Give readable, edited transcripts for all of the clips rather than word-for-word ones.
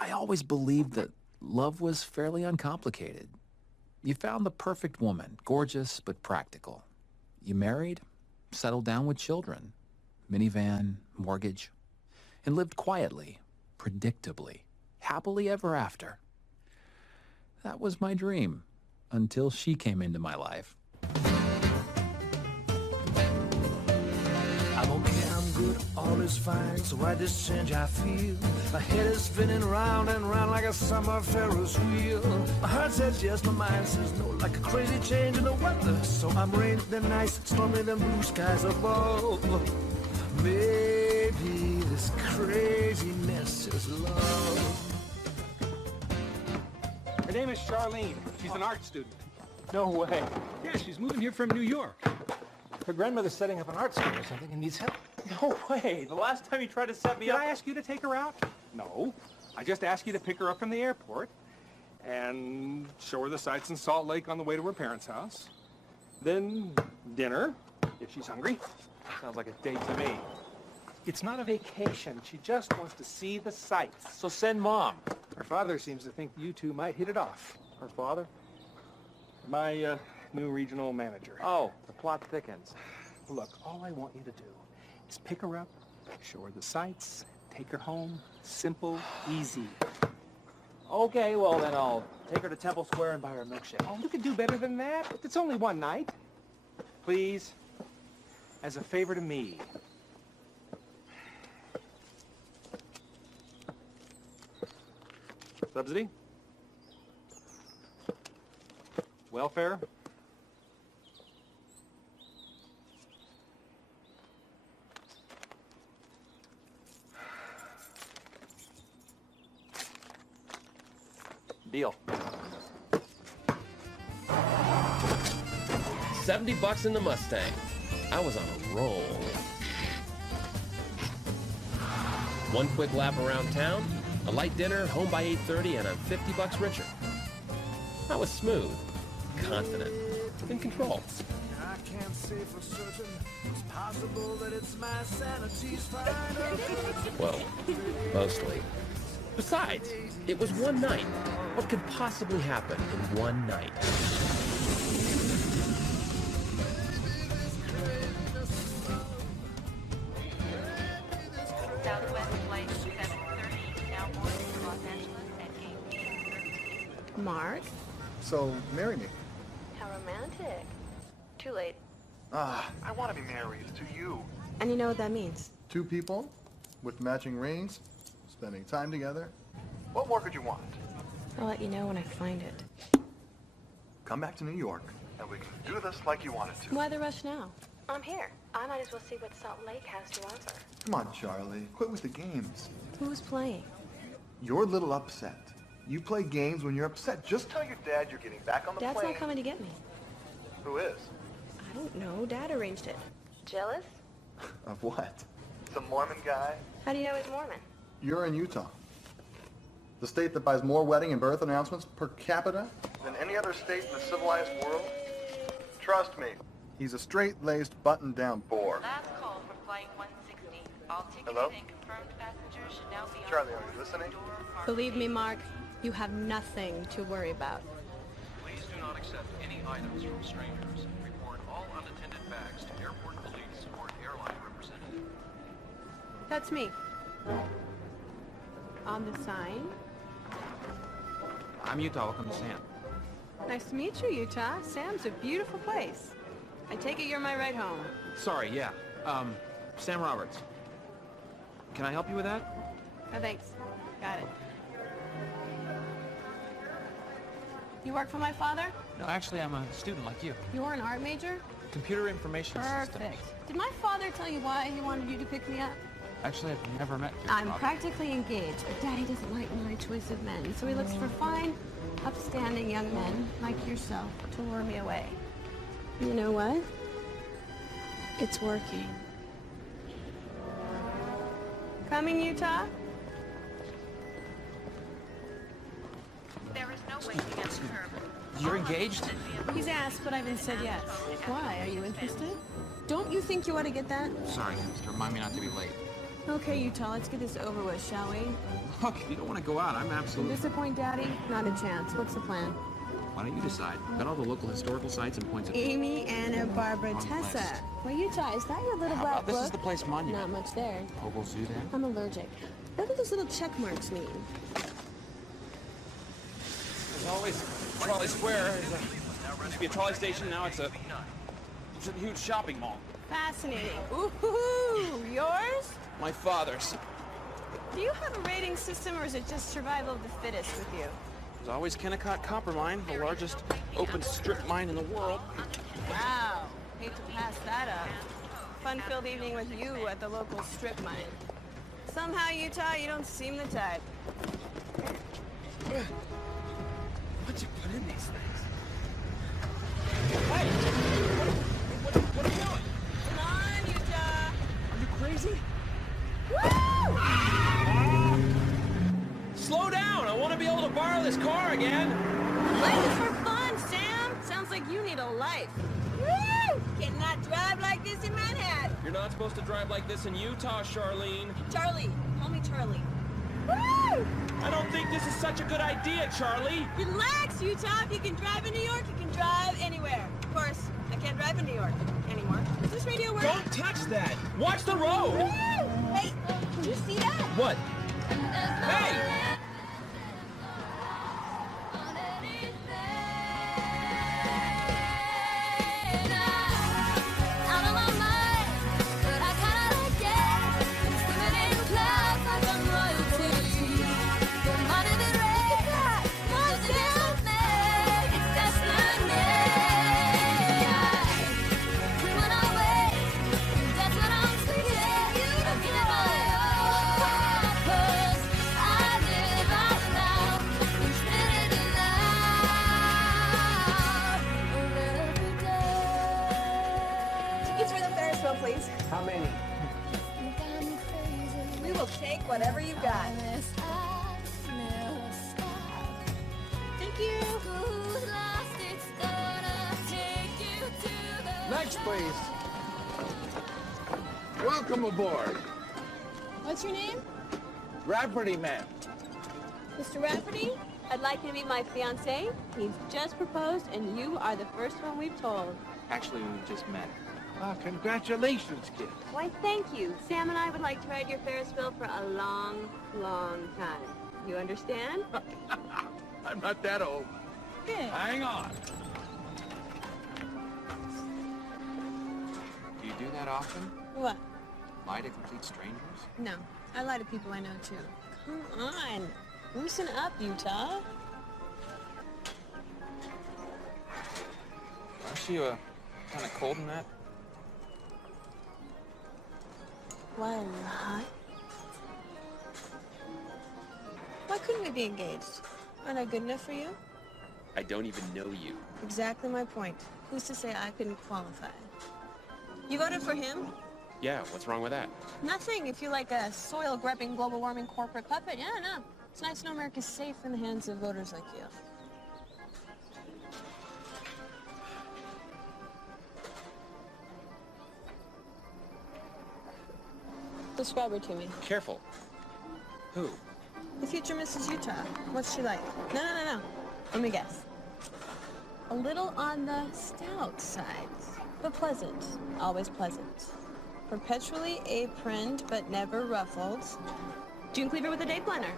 I always believed that love was fairly uncomplicated. You found the perfect woman, gorgeous but practical. You married, settled down with children, minivan, mortgage, and lived quietly, predictably, happily ever after. That was my dream, until she came into my life. I'm okay, I'm good, all is fine, so why this change I feel? My head is spinning round and round like a summer Ferris wheel. My heart says yes, my mind says no, like a crazy change in the weather. So I'm rain, then ice, stormy, then blue skies above. Maybe this craziness is love. Her name is Charlene. She's an art student. No way. Yeah, she's moving here from New York. Her grandmother's setting up an art school or something and needs help. No way. The last time you tried to set me up... Did I ask you to take her out? No. I just asked you to pick her up from the airport and show her the sights in Salt Lake on the way to her parents' house. Then dinner, if she's hungry. Sounds like a date to me. It's not a vacation. She just wants to see the sights. So send Mom. Her father seems to think you two might hit it off. Her father? My new regional manager. Oh, the plot thickens. Look, all I want you to do is pick her up, show her the sights, take her home. Simple, easy. Okay, well then I'll take her to Temple Square and buy her a milkshake. Oh, you could do better than that. It's only one night. Please, as a favor to me. Subsidy? Welfare? Deal. $70 in the Mustang. I was on a roll. One quick lap around town, a light dinner, home by 8:30, and I'm $50 richer. I was smooth, confident, in control. I can't say for certain. It's possible that it's my sanity's final. Well, mostly. Besides, it was one night. What could possibly happen in one night? Southwest flight 730, now boarding to Los Angeles at 8 p.m. Mark? So, marry me. How romantic. Too late. I want to be married to you. And you know what that means? Two people with matching rings, spending time together. What more could you want? I'll let you know when I find it. Come back to New York, and we can do this like you wanted to. Why the rush now? I'm here. I might as well see what Salt Lake has to offer. Come on, Charlie. Quit with the games. Who's playing? You're a little upset. You play games when you're upset. Just tell your dad you're getting back on the Dad's plane. not coming to get me. Who is? I don't know. Dad arranged it. Jealous? Of what? Some Mormon guy? How do you know he's Mormon? You're in Utah. The state that buys more wedding and birth announcements per capita than any other state in the civilized world. Trust me, he's a straight-laced, button-down bore. Last call for flight 160. All ticketed Hello? and confirmed passengers should now be on Charlie, board are you listening? door for- Believe me, Mark, you have nothing to worry about. Please do not accept any items from strangers. Report all unattended bags to airport police or airline representative. That's me. On the sign. I'm Utah. Welcome to Sam. Nice to meet you, Utah. Sam's a beautiful place. I take it you're my ride home. Sorry, yeah. Sam Roberts. Can I help you with that? Oh, thanks. Got it. You work for my father? No, actually, I'm a student like you. You're an art major? Computer information systems. Perfect. Did my father tell you why he wanted you to pick me up? Actually, I've never met your I'm father. practically engaged, but Daddy doesn't like my choice of men, so he looks for fine, upstanding young men like yourself to lure me away. You know what? It's working. Coming, Utah? There is no waiting at the curb. You're engaged? He's asked, but I've been said yes. Why? Are you interested? Don't you think you ought to get that? Sorry, just remind me not to be late. Okay, Utah, let's get this over with, shall we? Look, if you don't want to go out, I'm absolutely... Disappoint Daddy? Not a chance. What's the plan? Why don't you decide? Got all the local historical sites and points of... Amy, Anna, Barbara, Wrong Tessa. list. Well, Utah, is that your little How black about this book? is the place monument. Not much there. Pogo Zoo there? I'm allergic. What do those little check marks mean? There's always Trolley Square. Used to be a trolley station, now it's a huge shopping mall. Fascinating. Ooh, yours? My father's. Do you have a rating system, or is it just survival of the fittest with you? There's always Kennecott Copper Mine, the largest open strip mine in the world. Wow. Hate to pass that up. Fun-filled evening with you at the local strip mine. Somehow, Utah, you don't seem the type. What'd you put in these things? Hey! What are you doing? Come on, Utah. Are you crazy? Woo! Slow down! I want to be able to borrow this car again! Life is for fun, Sam. Sounds like you need a life. Woo! Cannot drive like this in Manhattan. You're not supposed to drive like this in Utah, Charlene. Charlie. Call me Charlie. Woo! I don't think this is such a good idea, Charlie. Relax, Utah. If you can drive in New York, you can drive anywhere. Of course, I can't drive in New York anymore. Does this radio work? Don't touch that! Watch the road! Woo! Hey, did you see that? What? Hey! Tickets for the Ferris wheel, please. How many? We will take whatever you got. Thank you. Next, please. Welcome aboard. What's your name? Rafferty Man. Mr. Rafferty, I'd like you to meet my fiancé. He's just proposed, and you are the first one we've told. Actually, we just met. Congratulations, kid. Why, thank you. Sam and I would like to ride your Ferris wheel for a long, long time. You understand? I'm not that old. Good. Hang on. Do you do that often? What? Lie to complete strangers? No. I lie to people I know, too. Come on. Loosen up, Utah. Aren't you, kind of cold in that? Why not? Why couldn't we be engaged? Aren't I good enough for you? I don't even know you. Exactly my point. Who's to say I couldn't qualify? You voted for him? Yeah, what's wrong with that? Nothing. If you like a soil-grubbing, global warming corporate puppet, yeah, no. It's nice to know America's safe in the hands of voters like you. Describe her to me. Careful. Who? The future Mrs. Utah. What's she like? No. Let me guess. A little on the stout side, but pleasant. Always pleasant. Perpetually aproned, but never ruffled. June Cleaver with a day planner.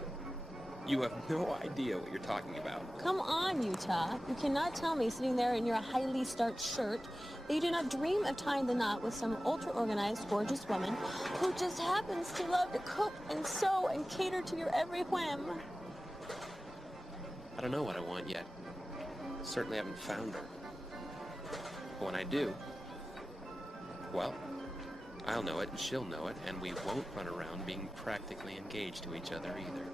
You have no idea what you're talking about. Come on, Utah. You cannot tell me sitting there in your highly starched shirt that you do not dream of tying the knot with some ultra-organized, gorgeous woman who just happens to love to cook and sew and cater to your every whim. I don't know what I want yet. Certainly haven't found her. But when I do, well, I'll know it and she'll know it, and we won't run around being practically engaged to each other either.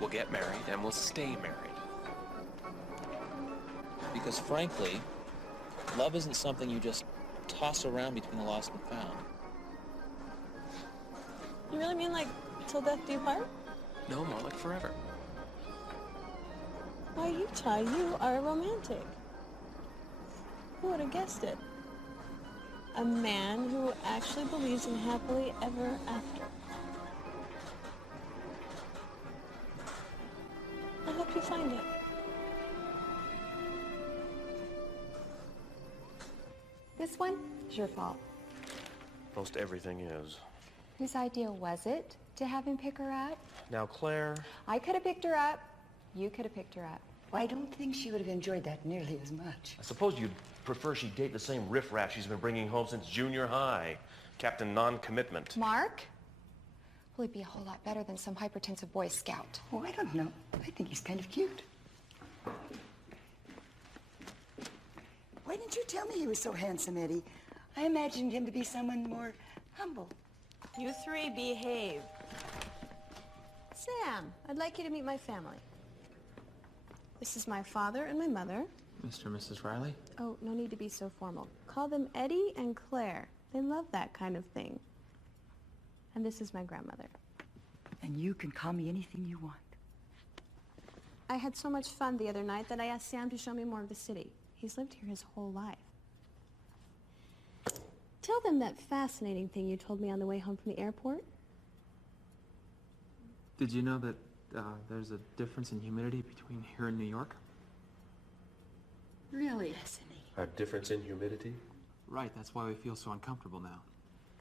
We'll get married and we'll stay married. Because frankly, love isn't something you just toss around between the lost and found. You really mean like till death do you part? No, more like forever. Why, Utah, you are a romantic. Who would have guessed it? a man who actually believes in happily ever after. I hope you find it. This one is your fault. Most everything is. Whose idea was it to have him pick her up? Now, Claire... I could have picked her up. You could have picked her up. Well, I don't think she would have enjoyed that nearly as much. I suppose you'd prefer she date the same riffraff she's been bringing home since junior high. Captain Non-Commitment. Mark? Will he be a whole lot better than some hypertensive Boy Scout? Oh, I don't know. I think he's kind of cute. Why didn't you tell me he was so handsome, Eddie? I imagined him to be someone more humble. You three behave. Sam, I'd like you to meet my family. This is my father and my mother. Mr. and Mrs. Riley? Oh, no need to be so formal. Call them Eddie and Claire. They love that kind of thing. And this is my grandmother. And you can call me anything you want. I had so much fun the other night that I asked Sam to show me more of the city. He's lived here his whole life. Tell them that fascinating thing you told me on the way home from the airport. Did you know that there's a difference in humidity between here and New York? Really? Fascinating. A difference in humidity? Right, that's why we feel so uncomfortable now.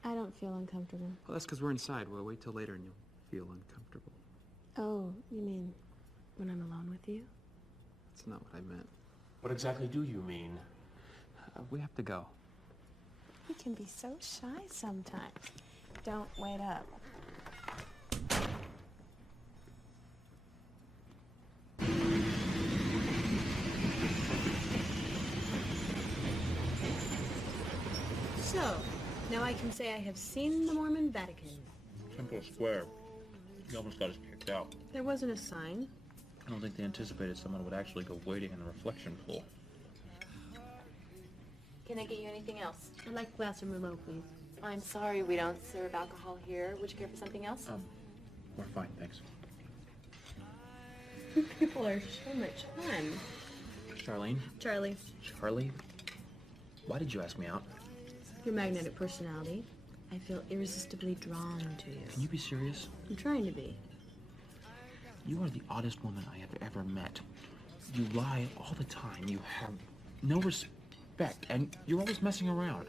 I don't feel uncomfortable. Well, that's because we're inside. We'll wait till later and you'll feel uncomfortable. Oh, you mean when I'm alone with you? That's not what I meant. What exactly do you mean? We have to go. He can be so shy sometimes. Don't wait up. So, now I can say I have seen the Mormon Vatican. Temple Square. You almost got us kicked out. There wasn't a sign. I don't think they anticipated someone would actually go wading in a reflection pool. Can I get you anything else? I'd like a glass of Merlot, please. I'm sorry, we don't serve alcohol here. Would you care for something else? We're fine, thanks. People are so much fun. Charlene? Charlie, Charlie? Why did you ask me out? your magnetic personality. I feel irresistibly drawn to you. Can you be serious? I'm trying to be. You are the oddest woman I have ever met. You lie all the time. You have no respect, and you're always messing around.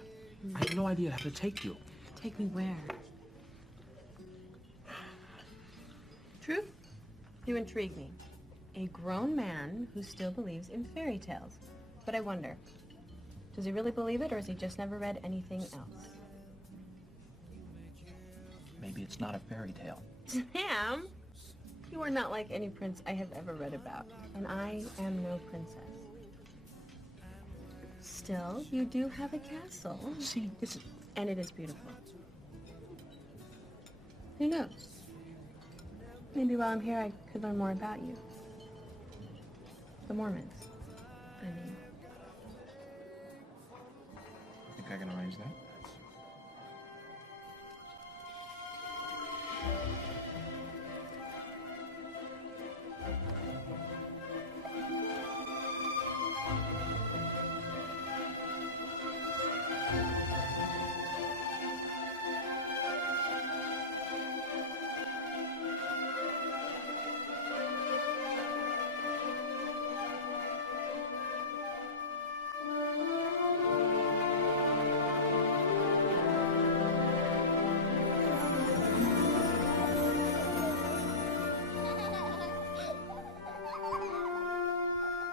I have no idea how to take you. Take me where? Truth? You intrigue me. A grown man who still believes in fairy tales. But I wonder, does he really believe it, or has he just never read anything else? Maybe it's not a fairy tale. Sam, you are not like any prince I have ever read about, and I am no princess. Still, you do have a castle. See, this is... And it is beautiful. Who knows? Maybe while I'm here I could learn more about you. The Mormons, I mean. Think I can arrange that?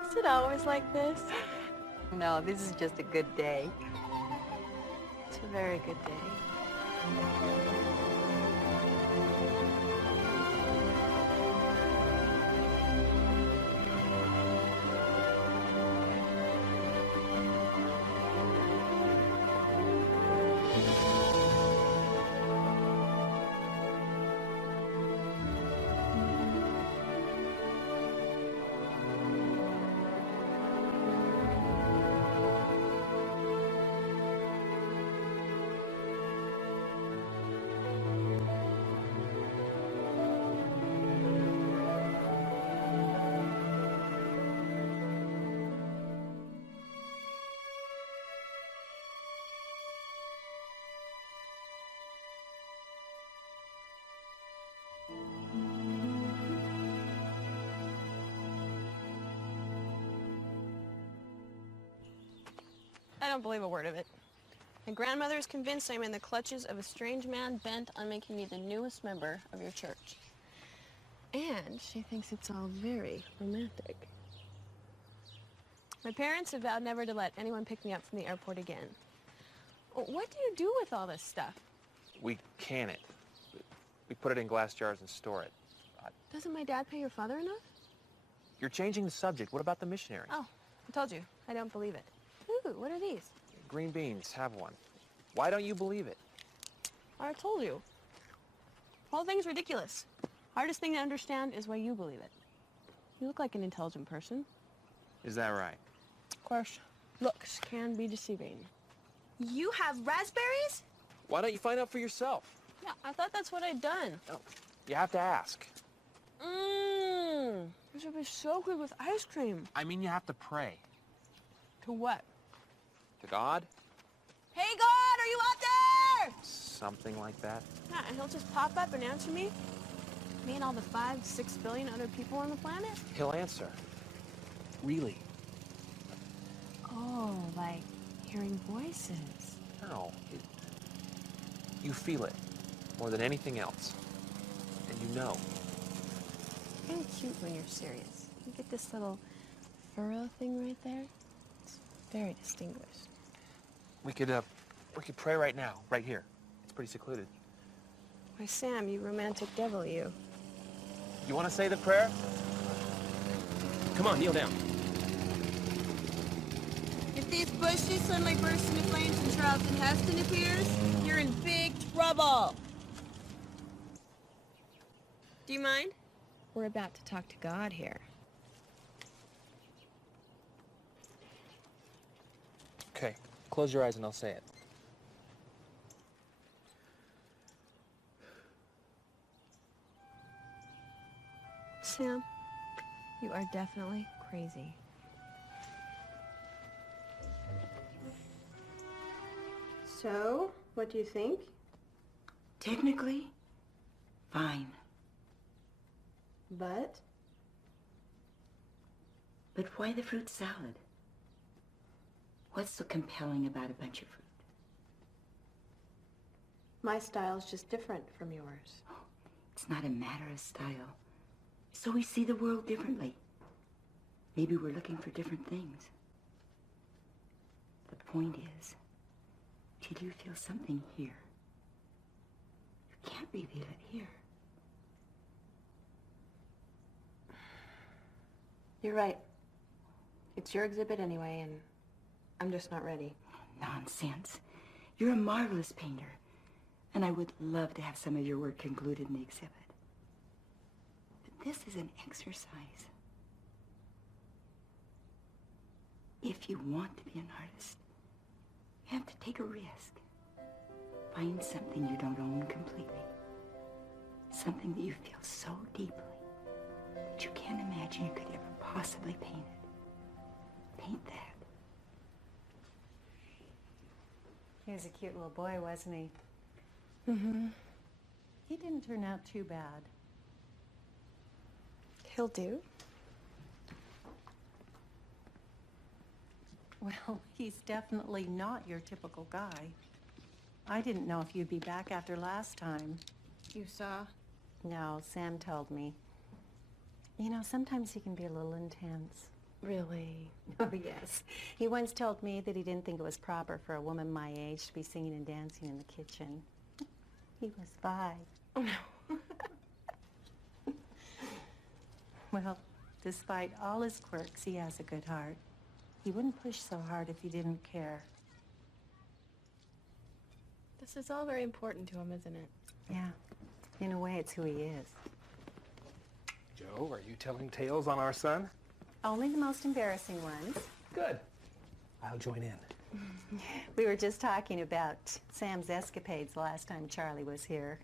Is it always like this? No, this is just a good day. It's a very good day. I don't believe a word of it. My grandmother is convinced I'm in the clutches of a strange man bent on making me the newest member of your church. And she thinks it's all very romantic. My parents have vowed never to let anyone pick me up from the airport again. What do you do with all this stuff? We can it. We put it in glass jars and store it. Doesn't my dad pay your father enough? You're changing the subject. What about the missionary? Oh, I told you. I don't believe it. Ooh, what are these? Green beans. Have one. Why don't you believe it? I told you. The whole thing's ridiculous. Hardest thing to understand is why you believe it. You look like an intelligent person. Is that right? Of course, looks can be deceiving. You have raspberries? Why don't you find out for yourself? Yeah, I thought that's what I'd done. Oh, you have to ask. This would be so good with ice cream. I mean, you have to pray. To what? To God? Hey, God, are you out there? Something like that. Yeah, and he'll just pop up and answer me. Me and all the 5-6 billion other people on the planet? He'll answer. Really. Oh, like hearing voices. No. You feel it more than anything else. And you know. Very cute when you're serious. You get this little furrow thing right there. It's very distinguished. We could pray right now, right here. It's pretty secluded. Why, Sam, you romantic devil, you. You want to say the prayer? Come on, kneel down. If these bushes suddenly burst into flames and Charlton Heston appears, you're in big trouble. Do you mind? We're about to talk to God here. Okay, close your eyes and I'll say it. Sam, you are definitely crazy. So, what do you think? Technically, fine. But why the fruit salad? What's so compelling about a bunch of fruit? my style's just different from yours. It's not a matter of style. So we see the world differently. Maybe we're looking for different things. The point is, till you feel something here, you can't reveal it here. You're right. It's your exhibit anyway, and I'm just not ready. Nonsense. You're a marvelous painter, and I would love to have some of your work included in the exhibit. But this is an exercise. If you want to be an artist, you have to take a risk. Find something you don't own completely. Something that you feel so deeply that you can't imagine you could ever possibly paint it. Paint that. He was a cute little boy, wasn't he? Mm-hmm. He didn't turn out too bad. He'll do. Well, he's definitely not your typical guy. I didn't know if you'd be back after last time. You saw? No, Sam told me. You know, sometimes he can be a little intense. Really? Oh, yes. He once told me that he didn't think it was proper for a woman my age to be singing and dancing in the kitchen. He was 5. Oh, no. Well, despite all his quirks, he has a good heart. He wouldn't push so hard if he didn't care. This is all very important to him, isn't it? Yeah. In a way, it's who he is. Joe, are you telling tales on our son? Only the most embarrassing ones. Good. I'll join in. We were just talking about Sam's escapades last time Charlie was here.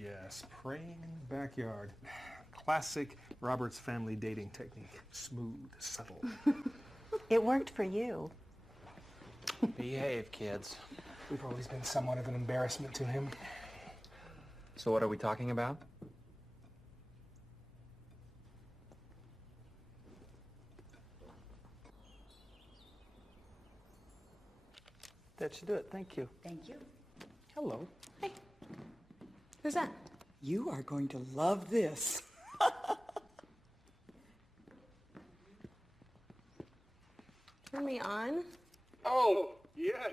Yes. Praying in the backyard. Classic Roberts family dating technique. Smooth, subtle. It worked for you. Behave, kids. We've always been somewhat of an embarrassment to him. So what are we talking about? That should do it. Thank you. Thank you. Hello. Who's that? You are going to love this. Turn me on? Oh, yes.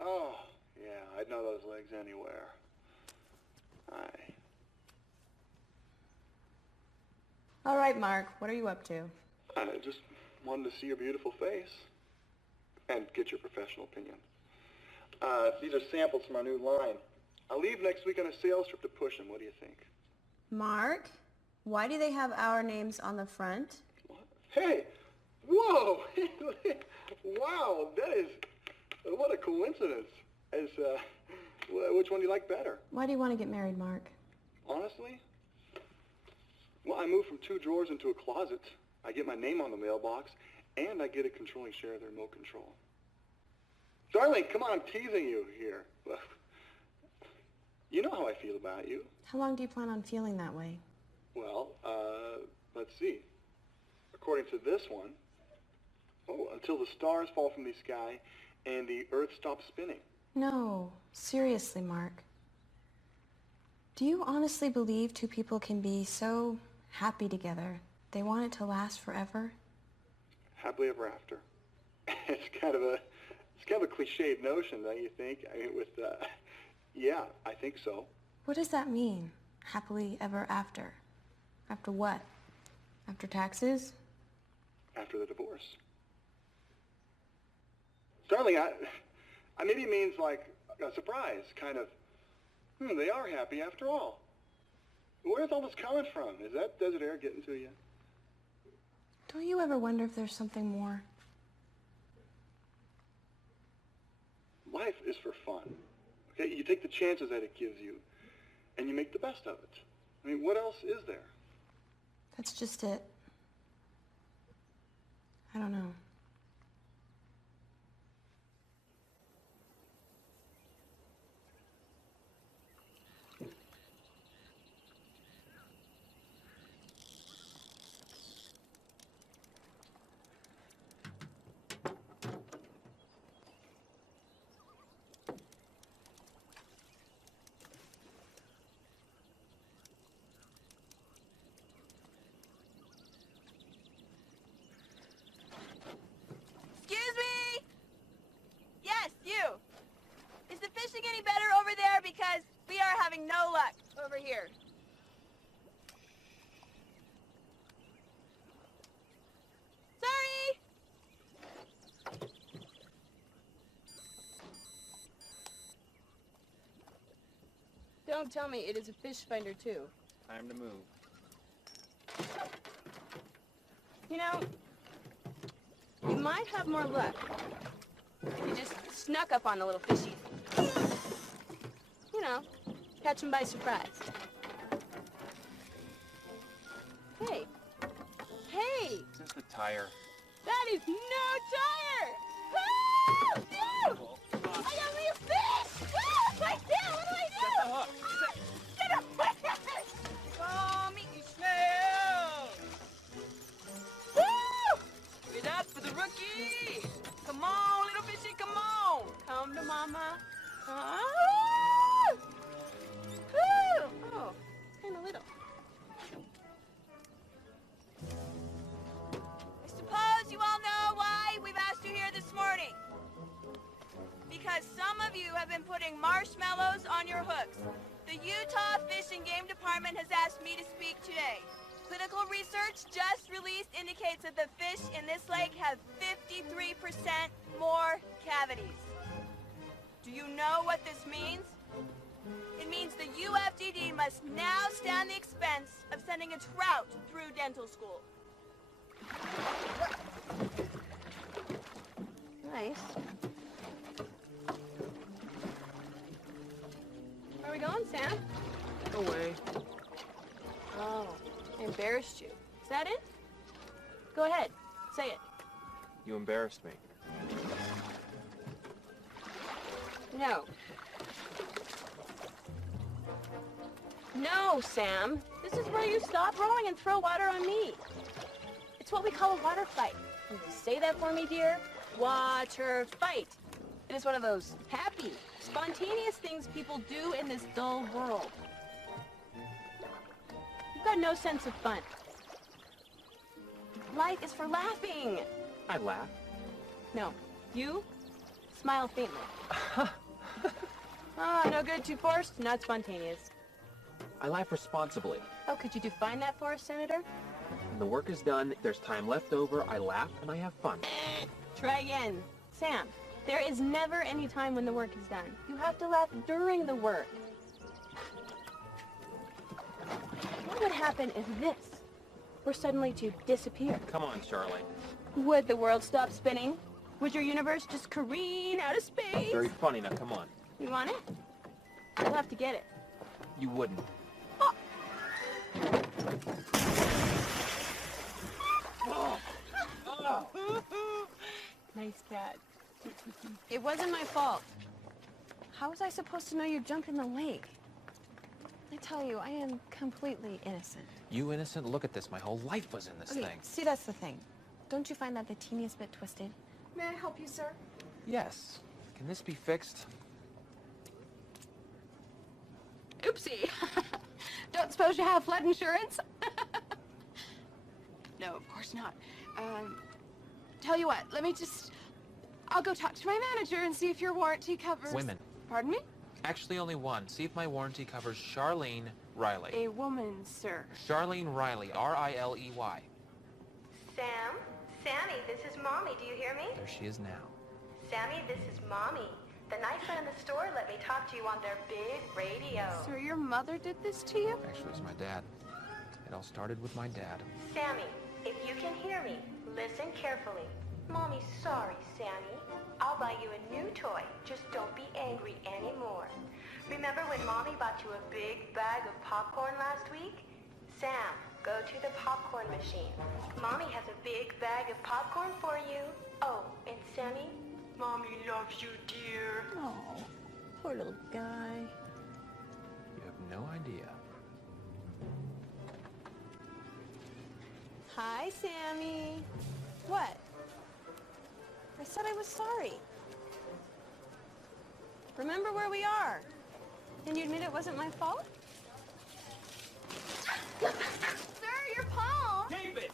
Oh, yeah, I'd know those legs anywhere. Hi. All right, Mark, what are you up to? I just wanted to see your beautiful face and get your professional opinion. These are samples from our new line. I'll leave next week on a sales trip to push them. What do you think? Mark, why do they have our names on the front? Hey! Whoa! Wow, that is... What a coincidence. Which one do you like better? Why do you want to get married, Mark? Honestly? Well, I moved from 2 drawers into a closet. I get my name on the mailbox, and I get a controlling share of the remote control. Darling, come on, I'm teasing you here. You know how I feel about you. How long do you plan on feeling that way? Well, let's see. According to this one, until the stars fall from the sky and the earth stops spinning. No, seriously, Mark. Do you honestly believe 2 people can be so happy together, they want it to last forever? Happily ever after. It's kind of a cliched notion, don't you think? I mean, yeah, I think so. What does that mean? Happily ever after? After what? After taxes? After the divorce. Darling, I maybe it means like a surprise, kind of, they are happy after all. Where's all this coming from? Is that desert air getting to you? Don't you ever wonder if there's something more? Life is for fun. Okay, you take the chances that it gives you, and you make the best of it. I mean, what else is there? That's just it. I don't know. Excuse me? Yes, you. Is the fishing any better over there? Because we are having no luck over here. Sorry! Don't tell me it is a fish finder too. Time to move. You know, you might have more luck if you just snuck up on the little fishies. You know, catch them by surprise. Hey. Hey! Is this the tire? That is no tire! Ah! No! I got me a fish! Ah! Right there! What do I do? Set the hook! Get a fish! Oh, meet you, snail! Woo! Give it up for the rookie! Come on, little fishy, come on! Come to mama. Ah! Woo! Oh, kind of little. I suppose you all know why we've asked you here this morning. Because some of you have been putting marshmallows on your hooks. The Utah Fish and Game Department has asked me to speak today. Clinical research just released indicates that the fish in this lake have 53% more cavities. Do you know what this means? It means the UFDD must now stand the expense of sending a trout through dental school. Nice. Where are we going, Sam? Away. Oh, I embarrassed you. Is that it? Go ahead. Say it. You embarrassed me. No. No, Sam. This is where you stop rowing and throw water on me. It's what we call a water fight. Can you say that for me, dear? Water fight. It is one of those happy, spontaneous things people do in this dull world. You've got no sense of fun. Life is for laughing. I laugh. No, you smile faintly. Ah, no good, too forced, not spontaneous. I laugh responsibly. Oh, could you define that for us, Senator? When the work is done, there's time left over, I laugh and I have fun. Try again. Sam, there is never any time when the work is done. You have to laugh during the work. What would happen if this were suddenly to disappear? Come on, Charlie. Would the world stop spinning? Would your universe just careen out of space? Very funny, now come on. You want it? You'll have to get it. You wouldn't. Nice cat. It wasn't my fault. How was I supposed to know you jumped in the lake? I tell you, I am completely innocent. You innocent? Look at this. My whole life was in this Okay, thing. see, that's the thing. Don't you find that the teeniest bit twisted? May I help you, sir? Yes. Can this be fixed? Oopsie. Don't suppose you have flood insurance? No, of course not. Tell you what, I'll go talk to my manager and see if your warranty covers... Women. Pardon me? Actually, only one. See if my warranty covers Charlene Riley. A woman, sir. Charlene Riley. R-I-L-E-Y. Sam? Sammy, this is Mommy. Do you hear me? There she is now. Sammy, this is Mommy. The nice one in the store let me talk to you on their big radio. Sir, your mother did this to you? Actually, it was my dad. It all started with my dad. Sammy, if you can hear me, listen carefully. Mommy's sorry, Sammy. I'll buy you a new toy. Just don't be angry anymore. Remember when Mommy bought you a big bag of popcorn last week? Sam, go to the popcorn machine. Mommy has a big bag of popcorn for you. Oh, and Sammy, Mommy loves you, dear. Oh, poor little guy. You have no idea. Hi, Sammy. What? I said I was sorry. Remember where we are. Can you admit it wasn't my fault? Sir, your palm! Keep it!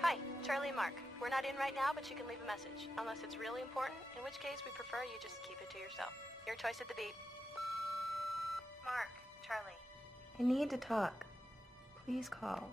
Hi, Charlie and Mark. We're not in right now, but you can leave a message. Unless it's really important, in which case we prefer you just keep it to yourself. Your choice at the beep. Mark, Charlie. I need to talk. Please call.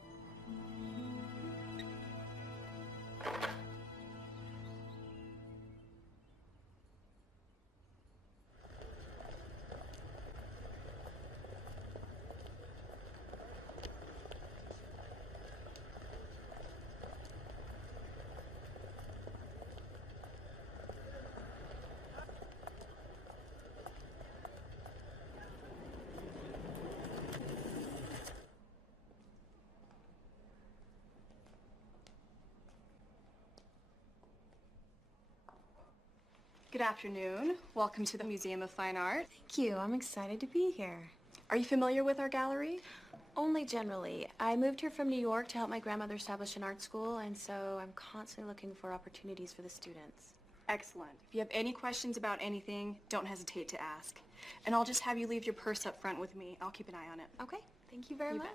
Good afternoon. Welcome to the Museum of Fine Art. Thank you. I'm excited to be here. Are you familiar with our gallery? Only generally. I moved here from New York to help my grandmother establish an art school, and so I'm constantly looking for opportunities for the students. Excellent. If you have any questions about anything, don't hesitate to ask. And I'll just have you leave your purse up front with me. I'll keep an eye on it. Okay. Thank you very much.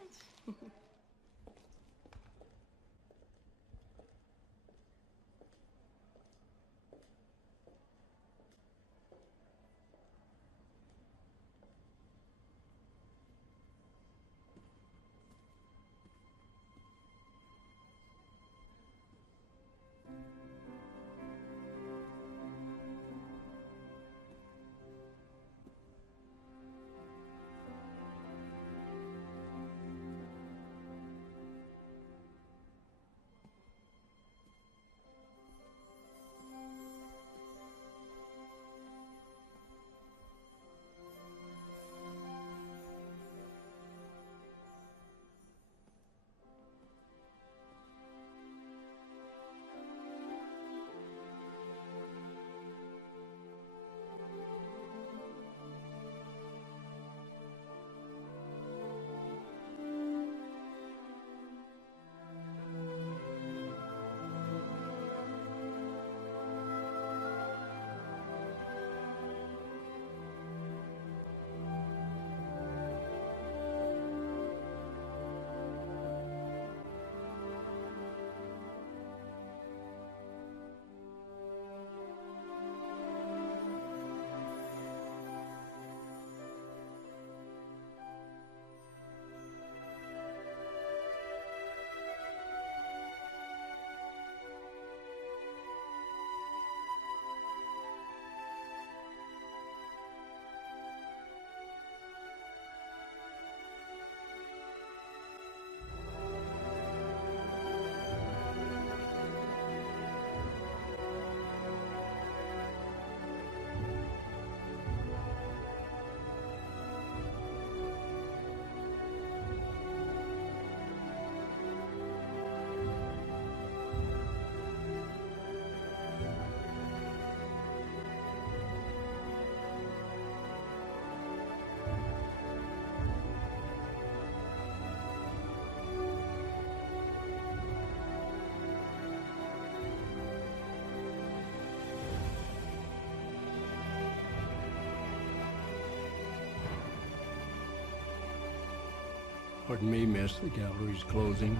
Pardon me, miss, the gallery's closing.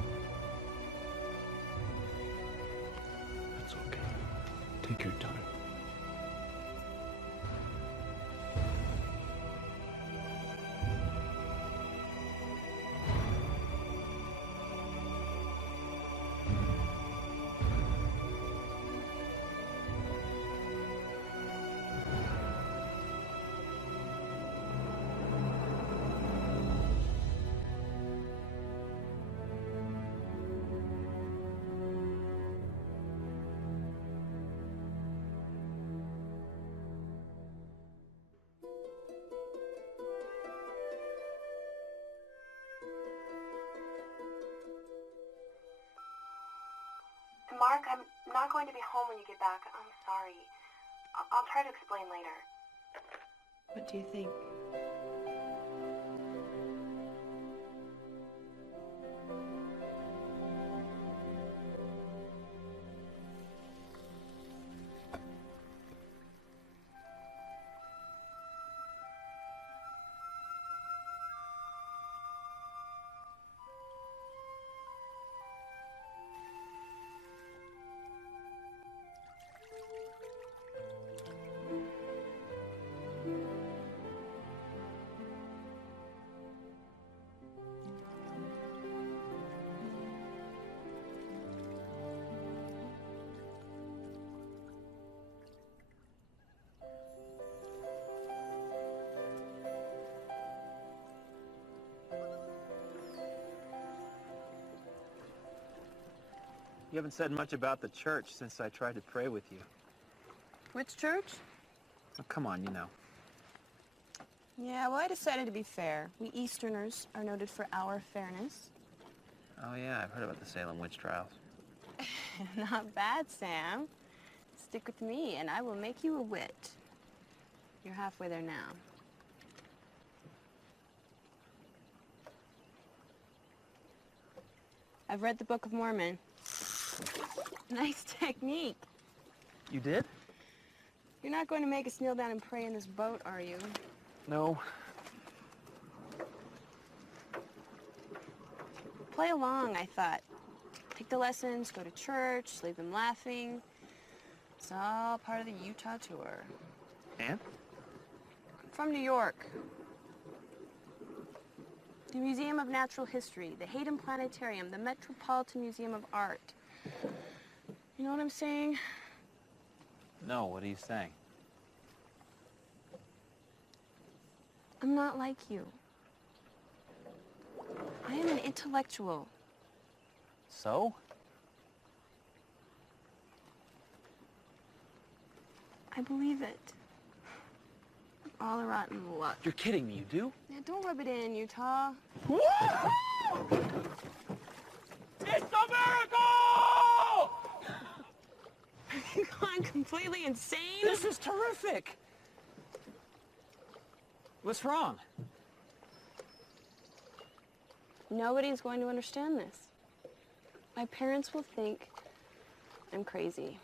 That's okay. Take your time. Mark, I'm not going to be home when you get back. I'm sorry. I'll try to explain later. What do you think? You haven't said much about the church since I tried to pray with you. Which church? Oh, come on, you know. Yeah, well, I decided to be fair. We Easterners are noted for our fairness. Oh, yeah, I've heard about the Salem witch trials. Not bad, Sam. Stick with me, and I will make you a wit. You're halfway there now. I've read the Book of Mormon. Nice technique. You did? You're not going to make us kneel down and pray in this boat, are you? No. Play along, I thought. Take the lessons, go to church, leave them laughing. It's all part of the Utah tour. And? I'm from New York. The Museum of Natural History, the Hayden Planetarium, the Metropolitan Museum of Art. You know what I'm saying? No, what are you saying? I'm not like you. I am an intellectual. So? I believe it. All a rotten luck. You're kidding me, you do? Yeah, don't rub it in, Utah. Woo! It's a miracle! Have you gone completely insane? This is terrific! What's wrong? Nobody's going to understand this. My parents will think I'm crazy.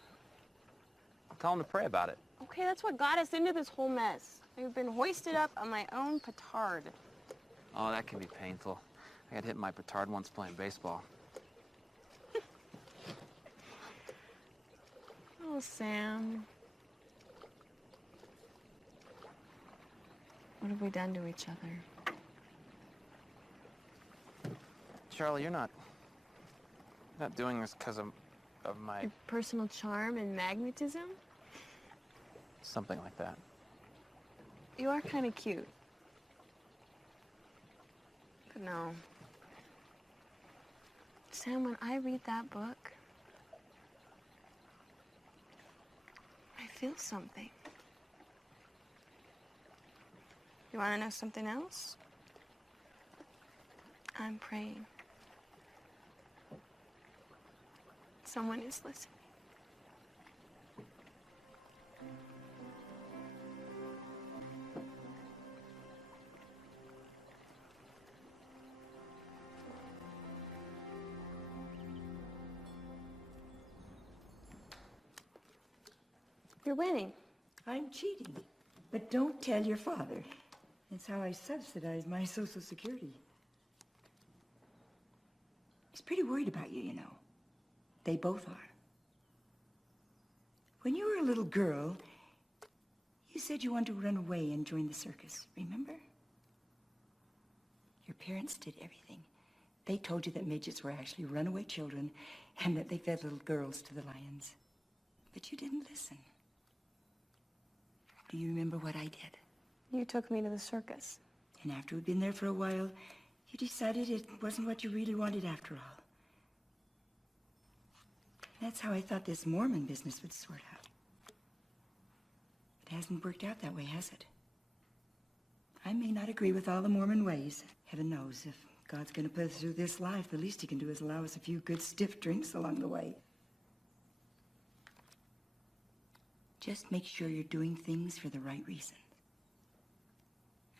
Tell them to pray about it. Okay, that's what got us into this whole mess. I've been hoisted up on my own petard. Oh, that can be painful. I got hit in my petard once playing baseball. Oh, Sam. What have we done to each other? Charlie, you're not doing this because of my... Your personal charm and magnetism? Something like that. You are kind of cute. But no. Sam, when I read that book, I feel something. You want to know something else? I'm praying. Someone is listening. You're winning. I'm cheating. But don't tell your father. It's how I subsidize my Social Security. He's pretty worried about you, you know. They both are. When you were a little girl, you said you wanted to run away and join the circus, remember? Your parents did everything. They told you that midgets were actually runaway children and that they fed little girls to the lions. But you didn't listen. Do you remember what I did? You took me to the circus. And after we'd been there for a while, you decided it wasn't what you really wanted after all. That's how I thought this Mormon business would sort out. It hasn't worked out that way, has it? I may not agree with all the Mormon ways. Heaven knows, if God's gonna put us through this life, the least he can do is allow us a few good stiff drinks along the way. Just make sure you're doing things for the right reasons.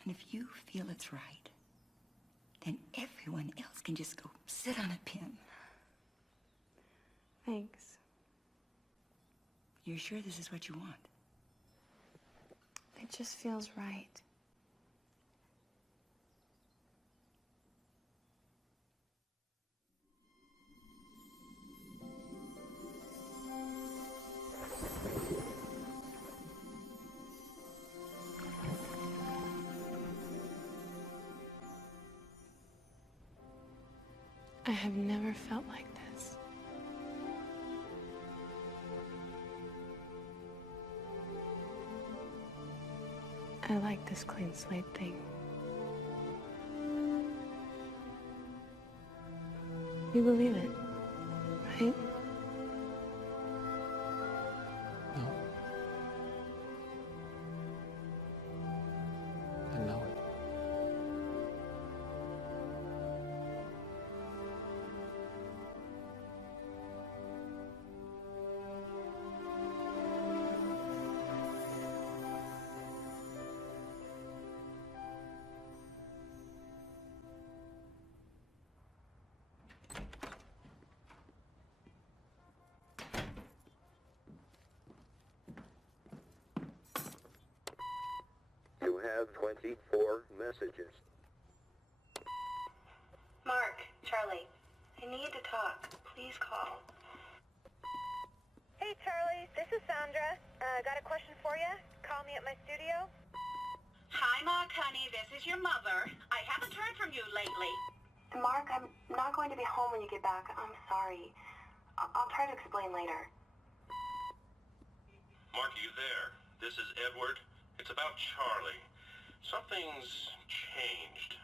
And if you feel it's right, then everyone else can just go sit on a pin. Thanks. You're sure this is what you want? It just feels right. I have never felt like this. I like this clean slate thing. You believe it, right? No. I know it. You have 24 messages. Mark, Charlie, I need to talk. Please call. Hey, Charlie, this is Sandra. Got a question for you? Call me at my studio. Hi, Mark, honey. This is your mother. I haven't heard from you lately. Mark, I'm not going to be home when you get back. I'm sorry. I'll try to explain later. Mark, are you there? This is Edward. It's about Charlie. Something's changed.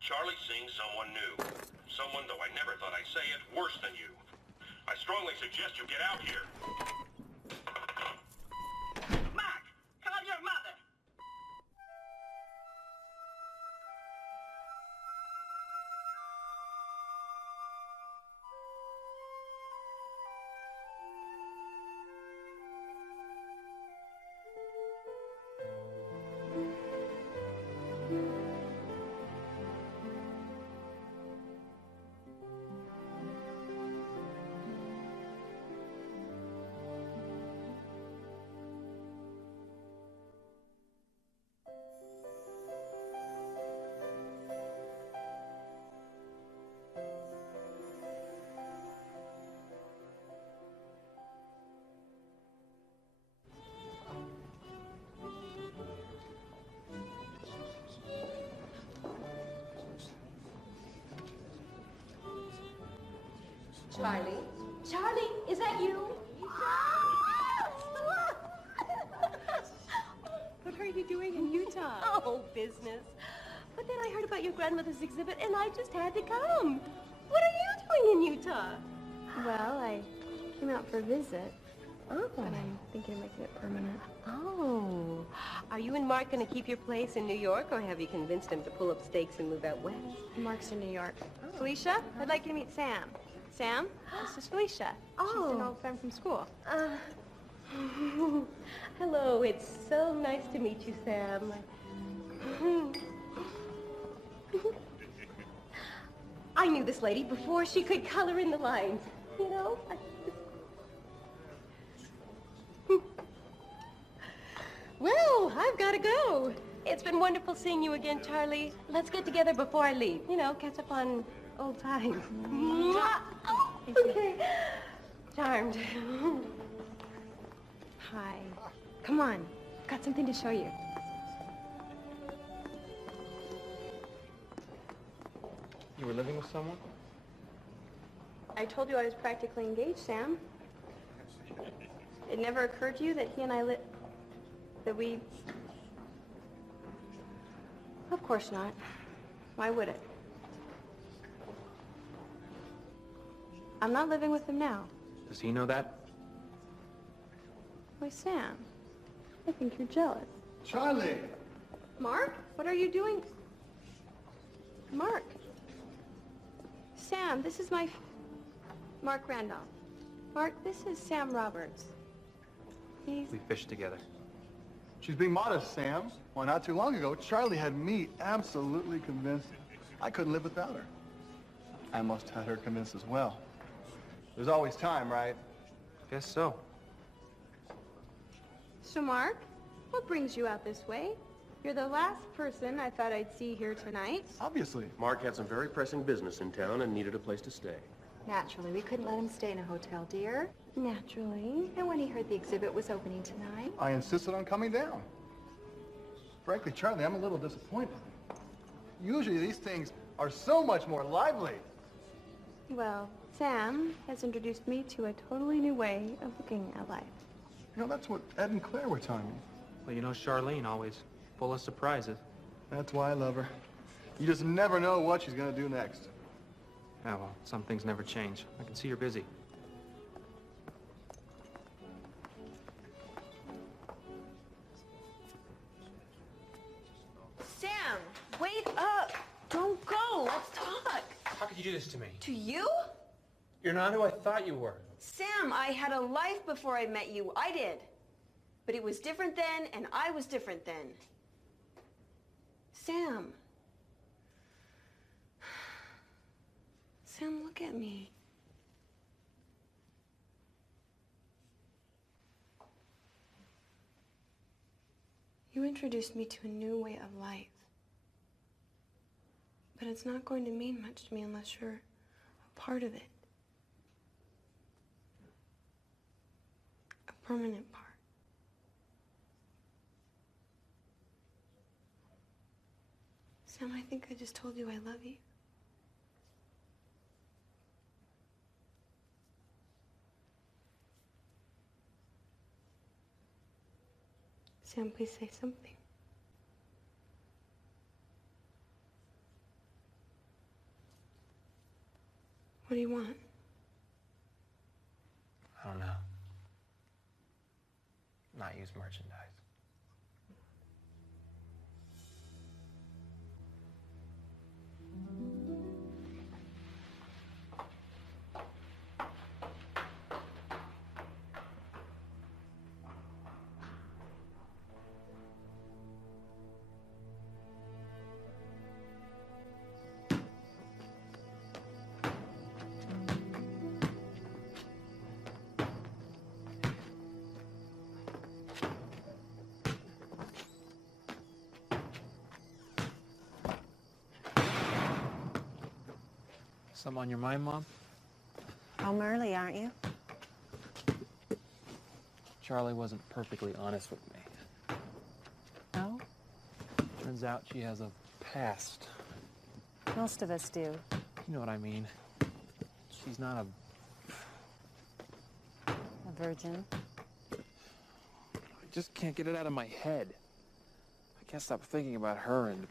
Charlie's seeing someone new. Someone, though I never thought I'd say it, worse than you. I strongly suggest you get out here. Mark, call your mother. Charlie? Charlie, is that you? What are you doing in Utah? Oh, business. But then I heard about your grandmother's exhibit and I just had to come. What are you doing in Utah? Well, I came out for a visit. Oh. But I'm thinking of making it permanent. Oh. Are you and Mark going to keep your place in New York, or have you convinced him to pull up stakes and move out west? Mark's in New York. Felicia, I'd like you to meet Sam. Sam, this is Felicia. She's an old friend from school. Hello, it's so nice to meet you, Sam. I knew this lady before she could color in the lines, you know? Well, I've got to go. It's been wonderful seeing you again, Charlie. Let's get together before I leave. You know, catch up on old times. Oh, okay. Charmed. Hi. Come on. Got something to show you. You were living with someone? I told you I was practically engaged, Sam. It never occurred to you that he and I that we... Of course not. Why would it? I'm not living with him now. Does he know that? Why, Sam, I think you're jealous. Charlie! Mark, what are you doing? Mark. Sam, this is Mark Randolph. Mark, this is Sam Roberts. We fished together. She's being modest, Sam. Why, not too long ago, Charlie had me absolutely convinced I couldn't live without her. I must have had her convinced as well. There's always time, right? Guess so. So, Mark, what brings you out this way? You're the last person I thought I'd see here tonight. Obviously. Mark had some very pressing business in town and needed a place to stay. Naturally, we couldn't let him stay in a hotel, dear. Naturally. And when he heard the exhibit was opening tonight... I insisted on coming down. Frankly, Charlie, I'm a little disappointed. Usually these things are so much more lively. Well, Sam has introduced me to a totally new way of looking at life. You know, that's what Ed and Claire were telling me. Well, you know Charlene always full of surprises. That's why I love her. You just never know what she's gonna do next. Yeah, well, some things never change. I can see you're busy. Sam, wait up! Don't go! Let's talk! How could you do this to me? To you? You're not who I thought you were. Sam, I had a life before I met you. I did. But it was different then, and I was different then. Sam. Sam, look at me. You introduced me to a new way of life. But it's not going to mean much to me unless you're a part of it. A permanent part. Sam, I think I just told you I love you. Sam, please say something. What do you want? I don't know. Not use merchandise. Something on your mind, Mom? Home early, aren't you? Charlie wasn't perfectly honest with me. No? Turns out she has a past. Most of us do. You know what I mean. She's not A virgin. I just can't get it out of my head. I can't stop thinking about her, and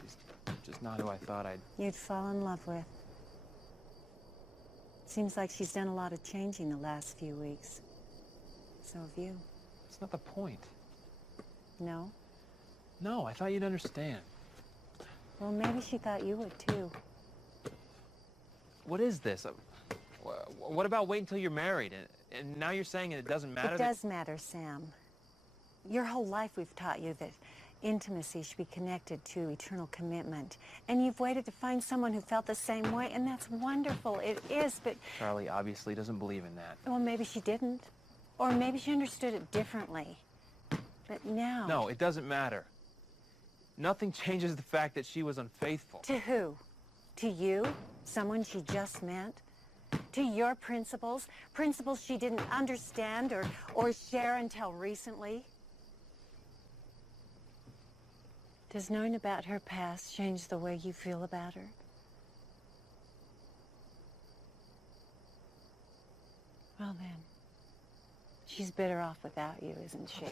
she's just not who I thought You'd fall in love with. Seems like she's done a lot of changing the last few weeks. So have you. That's not the point. No? No, I thought you'd understand. Well, maybe she thought you would, too. What is this? What about wait until you're married? And now you're saying it doesn't matter? It does matter, Sam. Your whole life we've taught you that intimacy should be connected to eternal commitment. And you've waited to find someone who felt the same way, and that's wonderful. It is, but... Charlie obviously doesn't believe in that. Well, maybe she didn't. Or maybe she understood it differently. But now... No, it doesn't matter. Nothing changes the fact that she was unfaithful. To who? To you? Someone she just met? To your principles? Principles she didn't understand or share until recently? Does knowing about her past change the way you feel about her? Well then, she's better off without you, isn't she?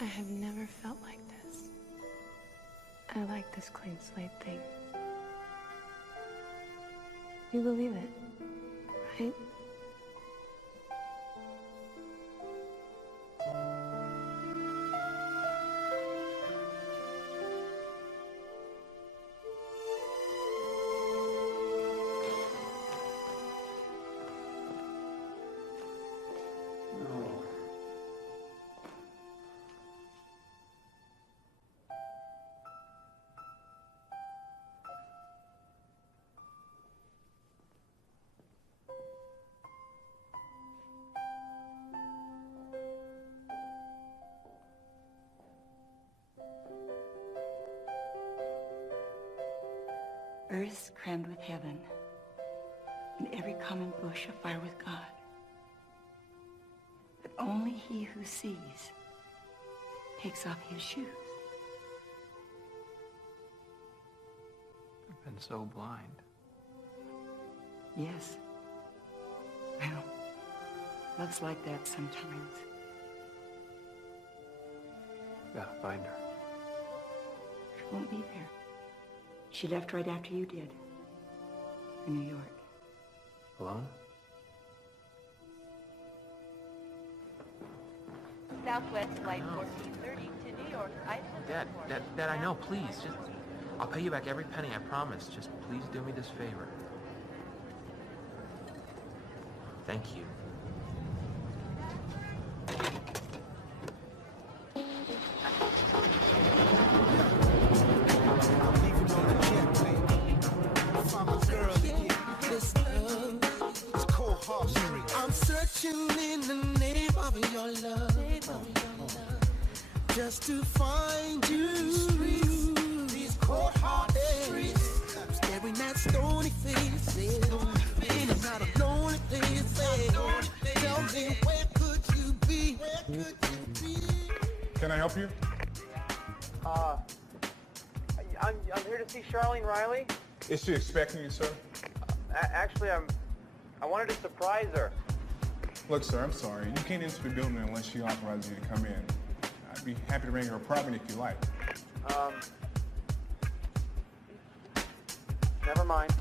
I have never felt like this. I like this clean slate thing. You believe it, right? Earth's crammed with heaven, and every common bush afire with God. But only he who sees takes off his shoes. I've been so blind. Yes. Well, love's like that sometimes. Gotta find her. She won't be there. She left right after you did. For New York. Alone? Southwest flight 1430 to New York. Dad, I know, please, just... I'll pay you back every penny, I promise. Just please do me this favor. Thank you. I'm searching in the name of your love, just to find you. These cold hard streets, staring at stony faces, feeling out of lonely places. Tell me, where could you be? Where could you be? Can I help you? I'm here to see Charlene Riley. Is she expecting you, sir? Actually, I wanted to surprise her. Look, sir, I'm sorry. You can't enter the building unless she authorizes you to come in. I'd be happy to ring her apartment if you like. Never mind.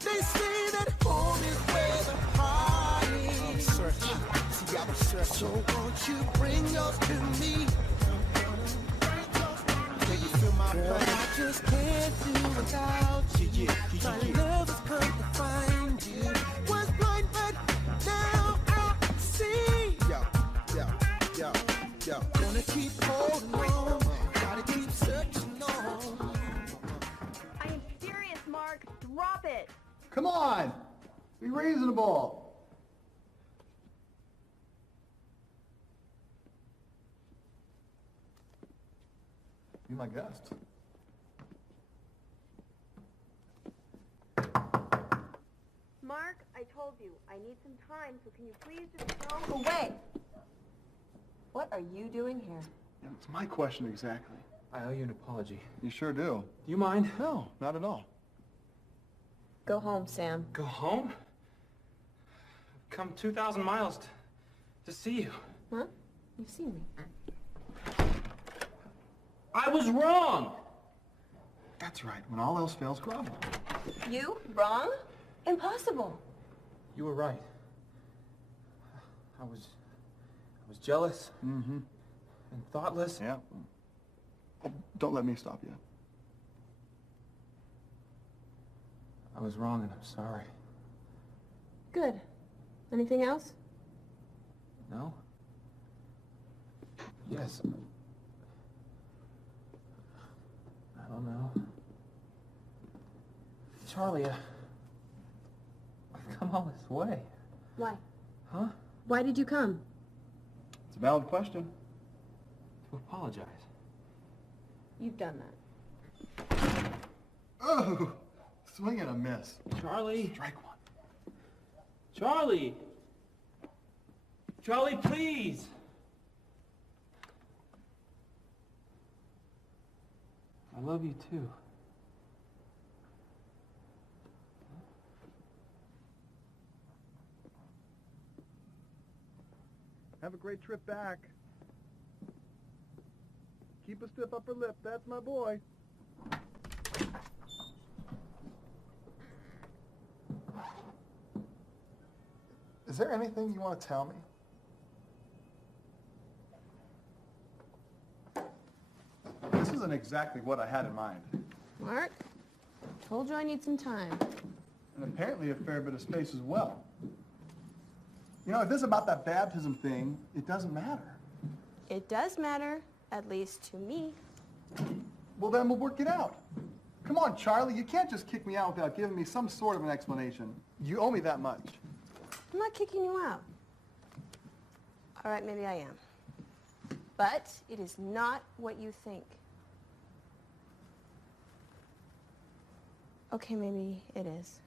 They say that home is where the heart is. I'm searching. See, I was searching. So won't you bring yours to me? Can you feel my pain? I just can't do without you. My love has come to find you. Was blind, but now I see. Yo. Gonna keep holding on. Gotta keep searching on. I am serious, Mark. Drop it. Come on! Be reasonable! Be my guest. Mark, I told you, I need some time, so can you please just go away? What are you doing here? Yeah, it's my question exactly. I owe you an apology. You sure do. Do you mind? No, not at all. Go home, Sam. Go home? Come 2,000 miles to see you. Huh? You've seen me. I was wrong! That's right. When all else fails, grovel. You? Wrong? Impossible. You were right. I was jealous. Mm-hmm. And thoughtless. Yeah. Oh, don't let me stop you. I was wrong and I'm sorry. Good. Anything else? No? Yes. I don't know. Charlie, I've come all this way. Why? Huh? Why did you come? It's a valid question. To apologize. You've done that. Oh! Swing and a miss. Charlie! Strike one. Charlie! Charlie, please! I love you too. Have a great trip back. Keep a stiff upper lip, that's my boy. Is there anything you want to tell me? This isn't exactly what I had in mind. Mark, told you I need some time. And apparently a fair bit of space as well. You know, if this is about that baptism thing, it doesn't matter. It does matter, at least to me. Well, then we'll work it out. Come on, Charlie, you can't just kick me out without giving me some sort of an explanation. You owe me that much. I'm not kicking you out. All right, maybe I am. But it is not what you think. Okay, maybe it is.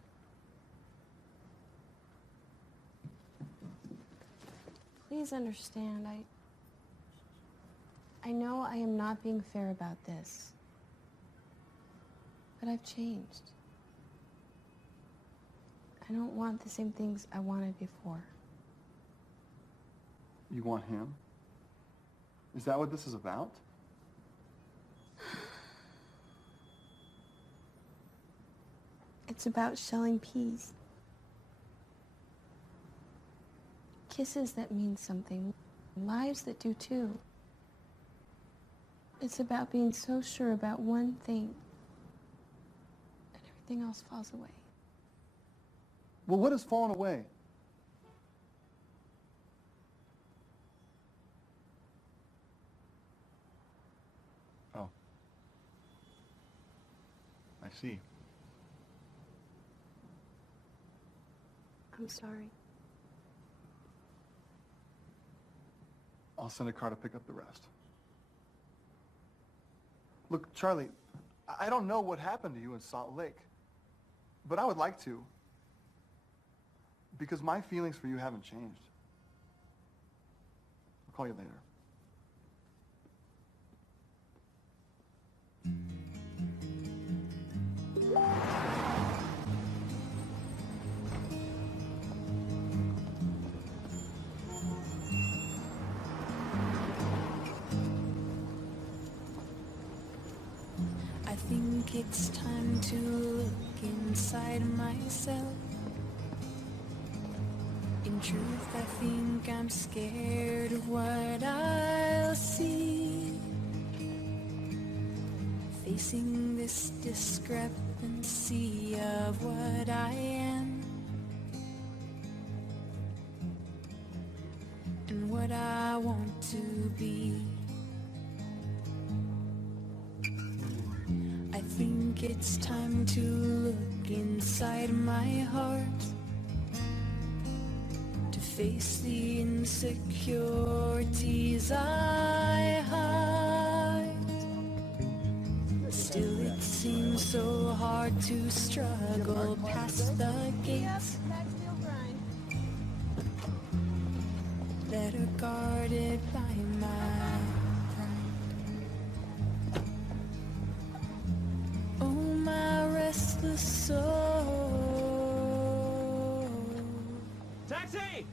Please understand, I know I am not being fair about this, but I've changed. I don't want the same things I wanted before. You want him? Is that what this is about? It's about shelling peas. Kisses that mean something, lives that do too. It's about being so sure about one thing, and everything else falls away. Well, what has fallen away? Oh. I see. I'm sorry. I'll send a car to pick up the rest. Look, Charlie, I don't know what happened to you in Salt Lake, but I would like to, because my feelings for you haven't changed. I'll call you later. I think it's time to look inside myself. In truth, I think I'm scared of what I'll see. Facing this discrepancy of what I am and what I want to be. I think it's time to look inside my heart, to face the insecurities I hide. Still it seems so hard to struggle past the gates that are guarded by my restless soul. Taxi!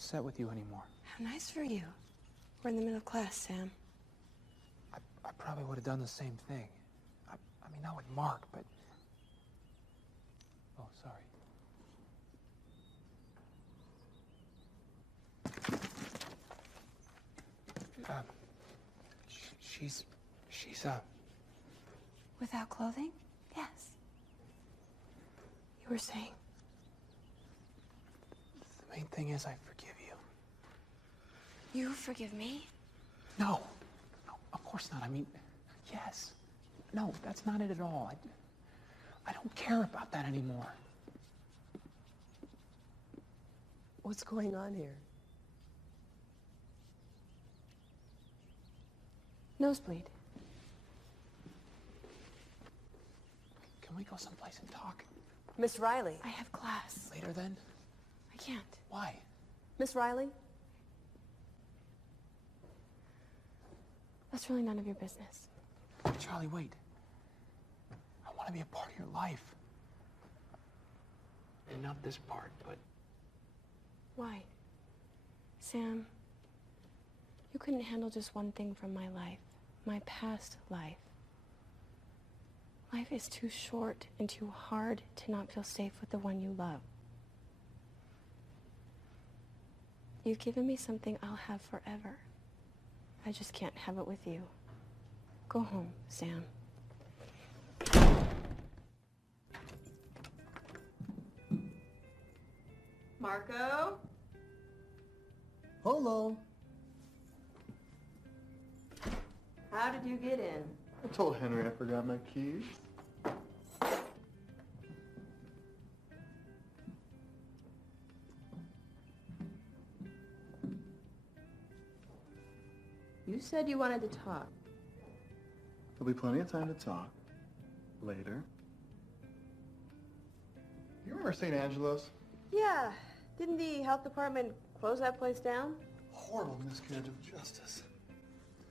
upset with you anymore. How nice for you. We're in the middle of class, Sam. I probably would have done the same thing. I mean, not with Mark, but... Oh, sorry. She's Without clothing? Yes. You were saying? The main thing is I forgive you. You forgive me? No, of course not. I mean, yes. No, that's not it at all. I don't care about that anymore. What's going on here? Nosebleed. Can we go someplace and talk? Miss Riley. I have class. Later then? I can't. Why? Miss Riley? That's really none of your business. Charlie, wait. I want to be a part of your life. And not this part, but... Why? Sam, you couldn't handle just one thing from my life. My past life. Life is too short and too hard to not feel safe with the one you love. You've given me something I'll have forever. I just can't have it with you. Go home, Sam. Marco? Hello. How did you get in? I told Henry I forgot my keys. You said you wanted to talk. There'll be plenty of time to talk. Later. You remember St. Angelo's? Yeah. Didn't the health department close that place down? Horrible miscarriage of justice.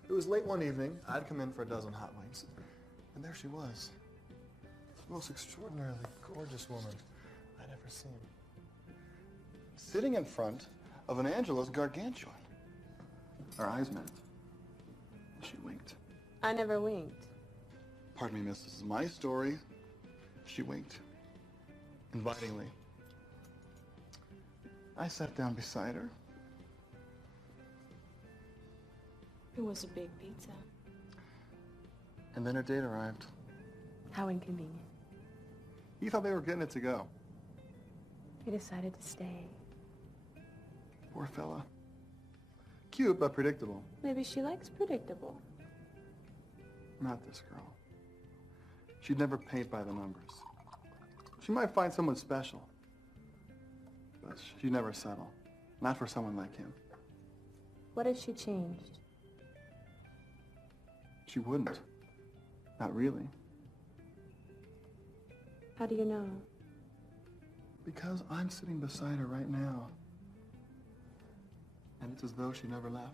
It was late one evening. I'd come in for a dozen hot wings. And there she was. The most extraordinarily gorgeous woman I'd ever seen. Sitting in front of an Angelo's gargantuan. Our eyes met. She winked. I never winked. Pardon me, miss, this is my story. She winked. Invitingly. I sat down beside her. It was a big pizza. And then her date arrived. How inconvenient. He thought they were getting it to go. He decided to stay. Poor fella. Cute, but predictable. Maybe she likes predictable. Not this girl. She'd never paint by the numbers. She might find someone special. But she'd never settle. Not for someone like him. What if she changed? She wouldn't. Not really. How do you know? Because I'm sitting beside her right now. And it's as though she never left.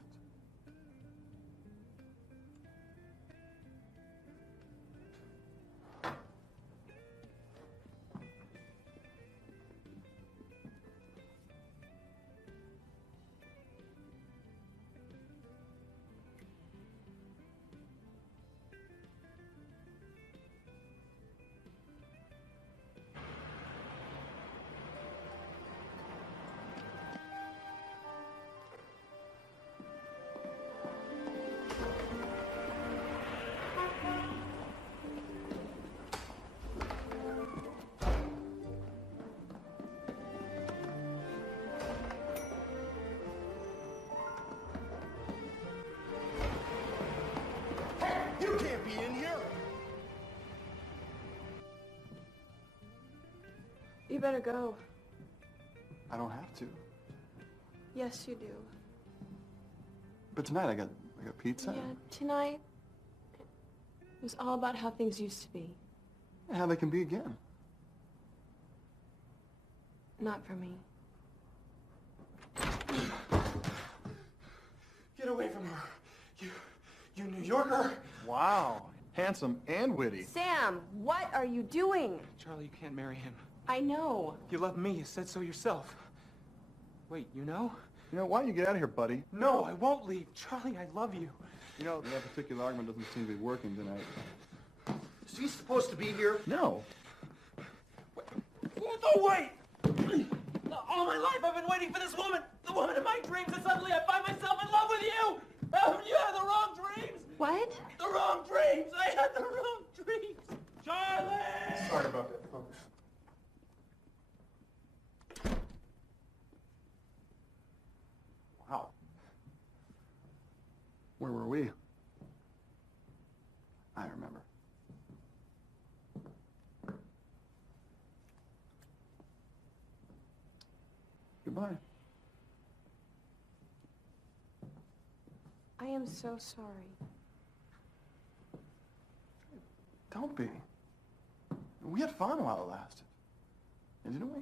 You can't be in here! You better go. I don't have to. Yes, you do. But tonight I got pizza. Yeah, tonight it was all about how things used to be. And how they can be again. Not for me. Get away from her. You New Yorker! Wow. Handsome and witty. Sam, what are you doing? Charlie, you can't marry him. I know. You love me. You said so yourself. Wait, you know? You know, why don't you get out of here, buddy? No, I won't leave. Charlie, I love you. You know, that particular argument doesn't seem to be working tonight. Is he supposed to be here? No. No, wait! All my life I've been waiting for this woman! The woman of my dreams, and suddenly I find myself in love with you! You had the wrong dreams! What? The wrong dreams! I had the wrong dreams! Charlie! Sorry about that, folks. Wow. Where were we? I remember. Goodbye. I am so sorry. Don't be. We had fun while it lasted. Didn't we?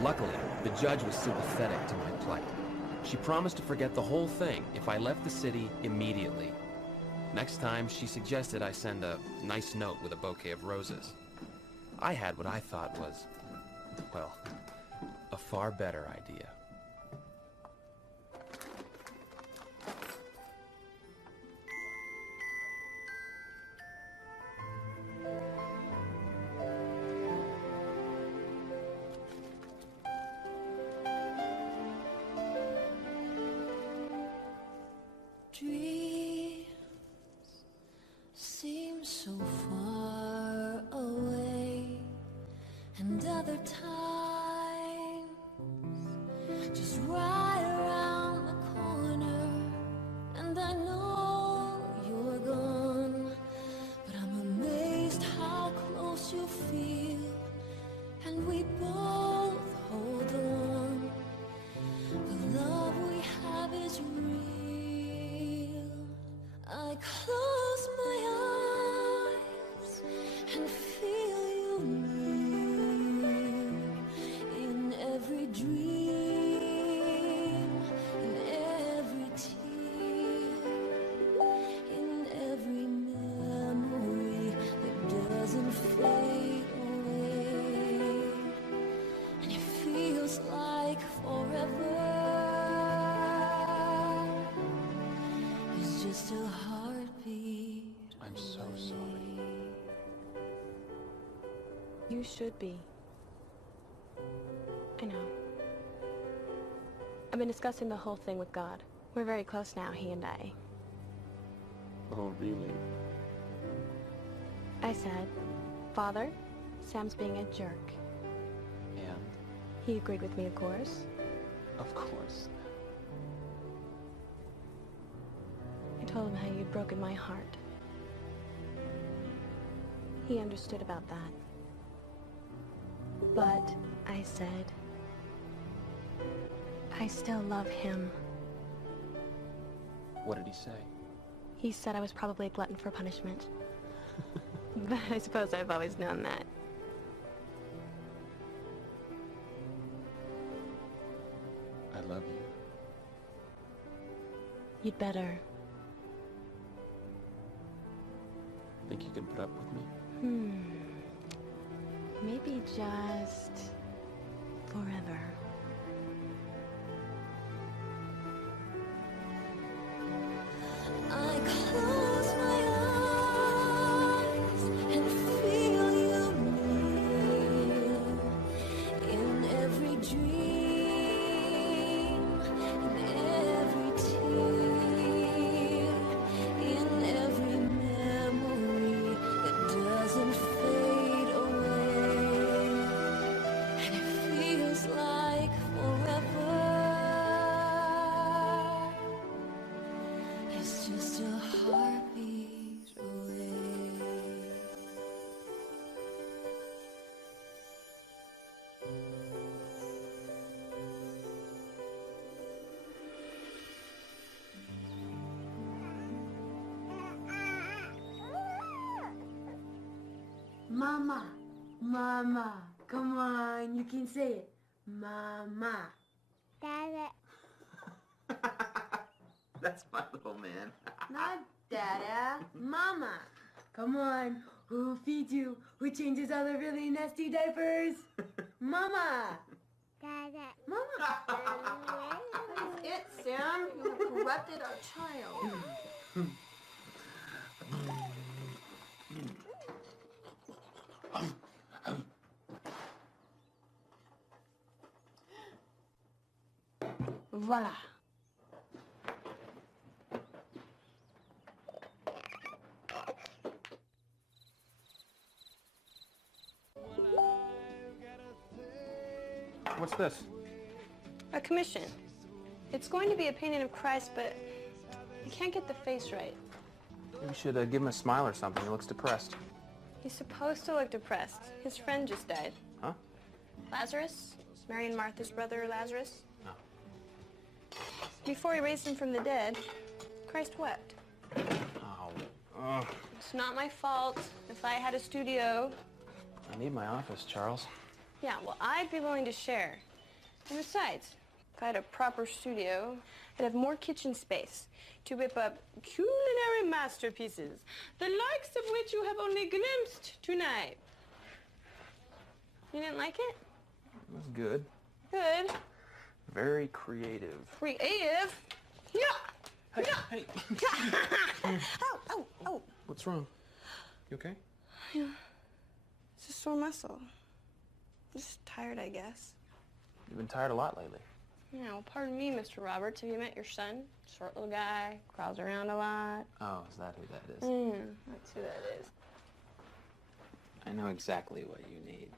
Luckily, the judge was sympathetic to my plight. She promised to forget the whole thing if I left the city immediately. Next time, she suggested I send a nice note with a bouquet of roses. I had what I thought was, well, a far better idea. Dreams seem so far away, and other times just right around the corner, and I know you're gone, but I'm amazed how close you feel, and we both hold on. The love we have is real. I close my eyes and feel you near in every dream, in every tear, in every memory that doesn't fade away, and it feels like forever. It's just a heartbeat. I'm so sorry. You should be. I know. I've been discussing the whole thing with God. We're very close now, he and I. Oh, really? I said, Father, Sam's being a jerk. And? He agreed with me, of course. Of course. I told him how you'd broken my heart. He understood about that. But I said, I still love him. What did he say? He said I was probably a glutton for punishment. But I suppose I've always known that. I love you. You'd better. Think you can put up with me? Maybe just forever. I close my eyes and feel you near in every dream, in every tear, in every memory that doesn't fade away, and it feels like forever. It's just a heartbeat away. Mama, Mama, come on, you can say it. Mama. Dada. That's my little man. Not Dada, Mama. Come on, who feeds you? Who changes all the really nasty diapers? Mama. Dada. Mama. That's it, Sam. You have corrupted our child. Voila. What's this? A commission. It's going to be a painting of Christ, but I can't get the face right. You should give him a smile or something. He looks depressed. He's supposed to look depressed. His friend just died. Huh? Lazarus? Mary and Martha's brother, Lazarus? No. Before he raised him from the dead, Christ wept. Oh. It's not my fault. If I had a studio... I need my office, Charles. Yeah, well, I'd be willing to share. And besides, if I had a proper studio, I'd have more kitchen space to whip up culinary masterpieces, the likes of which you have only glimpsed tonight. You didn't like it? It was good. Good. Very creative. Creative? Yeah! Hey, hey. Ow, ow, ow. What's wrong? You okay? Yeah. It's a sore muscle. I'm just tired, I guess. You've been tired a lot lately. Yeah, well, pardon me, Mr. Roberts. Have you met your son? Short little guy, crawls around a lot. Oh, is that who that is? That's who that is. I know exactly what you need.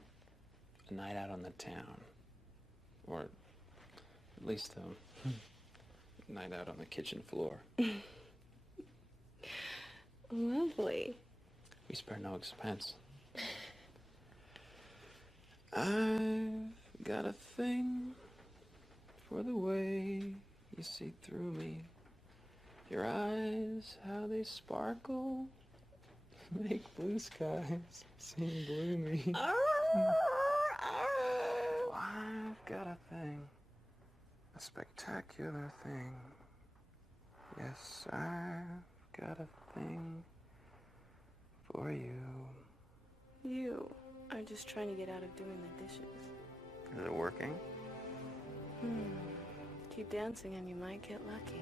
A night out on the town. Or at least a night out on the kitchen floor. Lovely. We spare no expense. I've got a thing for the way you see through me. Your eyes, how they sparkle, make blue skies seem gloomy. I've got a thing, a spectacular thing. Yes, I've got a thing for you. You are just trying to get out of doing the dishes. Is it working? Keep dancing and you might get lucky.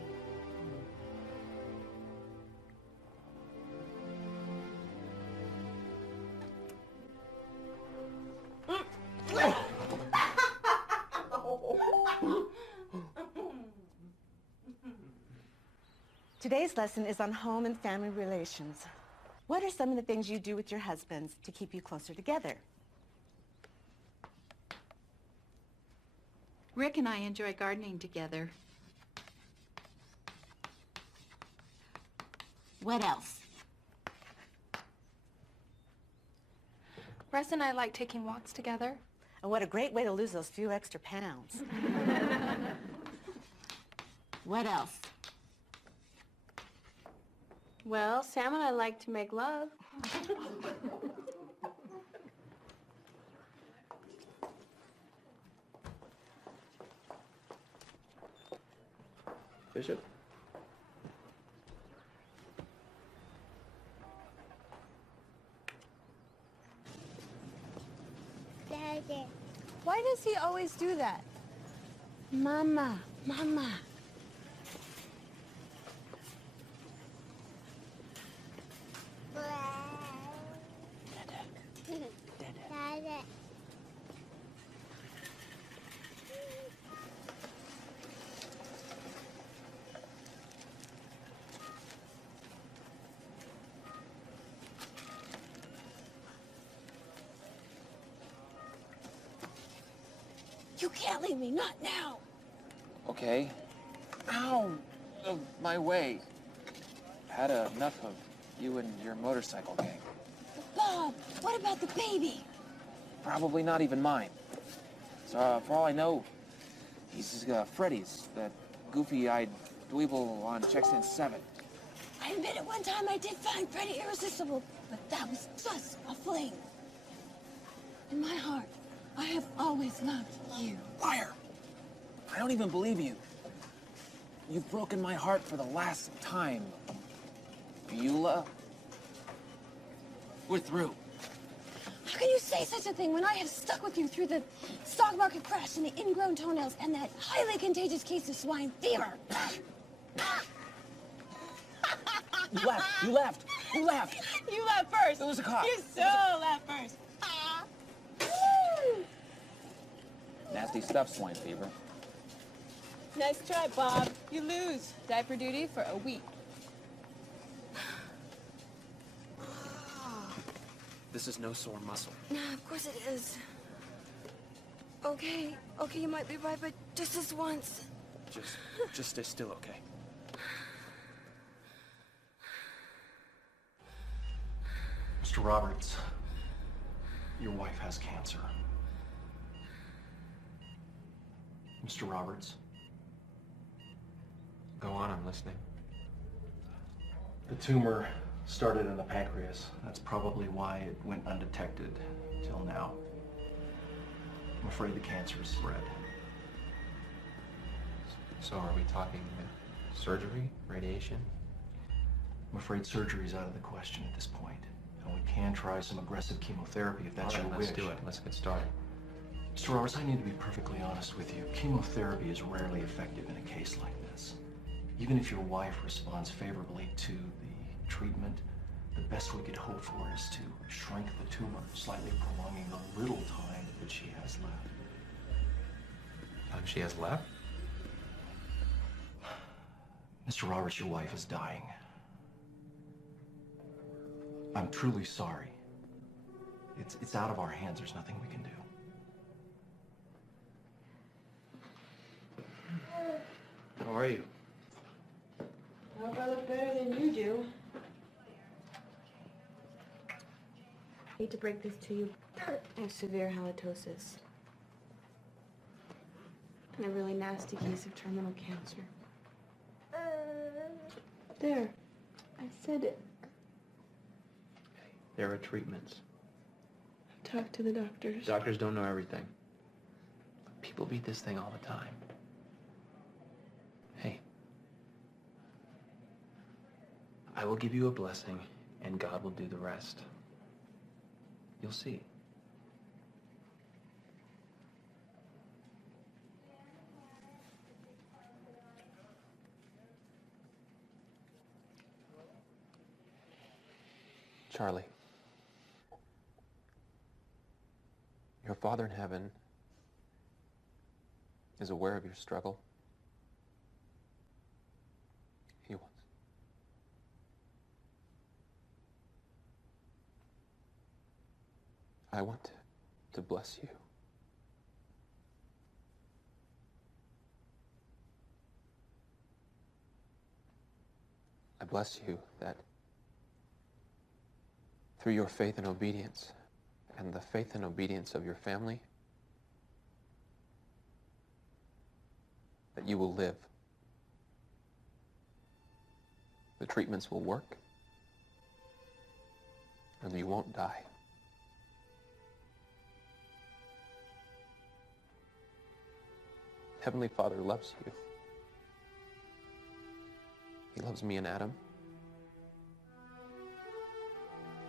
Today's lesson is on home and family relations. What are some of the things you do with your husbands to keep you closer together? Rick and I enjoy gardening together. What else? Russ and I like taking walks together. And what a great way to lose those few extra pounds. What else? Well, Sam and I like to make love. Bishop? Daddy. Why does he always do that? Mama, Mama. Dada. You can't leave me, not now. Okay. Ow! Of my way. Had enough of you and your motorcycle gang. Bob, what about the baby? Probably not even mine. So, for all I know, he's Freddy's, that goofy-eyed dweeble on Checkstand 7. I admit at one time I did find Freddie irresistible, but that was just a fling. In my heart, I have always loved you. Liar! I don't even believe you. You've broken my heart for the last time. Beulah? We're through. How can you say such a thing when I have stuck with you through the stock market crash and the ingrown toenails and that highly contagious case of swine fever? You laughed. You laughed. You laughed. You laughed first. It was a cop. You so laughed first. Nasty stuff, swine fever. Nice try, Bob. You lose. Diaper duty for a week. This is no sore muscle. Nah, of course it is. Okay, you might be right, but just this once. Just stay still, okay? Mr. Roberts, your wife has cancer. Mr. Roberts? Go on, I'm listening. The tumor started in the pancreas. That's probably why it went undetected till now. I'm afraid the cancer is spread. So are we talking surgery, radiation? I'm afraid surgery's out of the question at this point. And we can try some aggressive chemotherapy if that's your wish. Let's do it. Let's get started. Mr. Roberts, I need to be perfectly honest with you. Chemotherapy is rarely effective in a case like this. Even if your wife responds favorably to the treatment, the best we could hope for is to shrink the tumor, slightly prolonging the little time that she has left. Time she has left? Mr. Roberts, your wife is dying. I'm truly sorry. It's out of our hands. There's nothing we can do. How are you? I hope I look better than you do. I hate to break this to you. I have severe halitosis. And a really nasty case of terminal cancer. There. I said it. There are treatments. Talk to the doctors. Doctors don't know everything. People beat this thing all the time. Hey. I will give you a blessing, and God will do the rest. You'll see. Charlie, your Father in heaven is aware of your struggle. He wants. I want to bless you. I bless you that through your faith and obedience, and the faith and obedience of your family, that you will live. The treatments will work, and you won't die. Heavenly Father loves you. He loves me and Adam.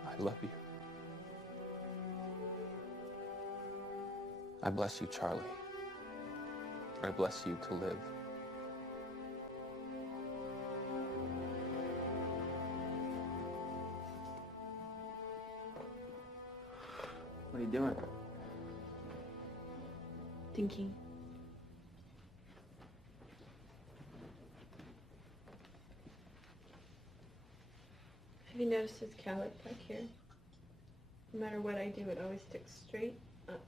I love you. I bless you, Charlie. I bless you to live. What are you doing? Thinking. Have you noticed his cowlick back here? No matter what I do, it always sticks straight up.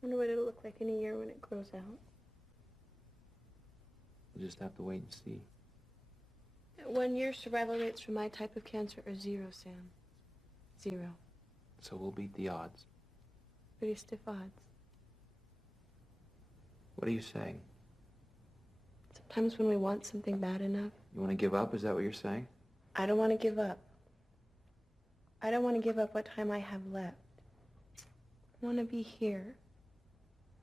Wonder what it'll look like in a year when it grows out. We'll just have to wait and see. At 1 year, survival rates for my type of cancer are 0, Sam. 0. So we'll beat the odds. Pretty stiff odds. What are you saying? Sometimes when we want something bad enough, You want to give up? Is that what you're saying? I don't want to give up. I don't want to give up what time I have left. I want to be here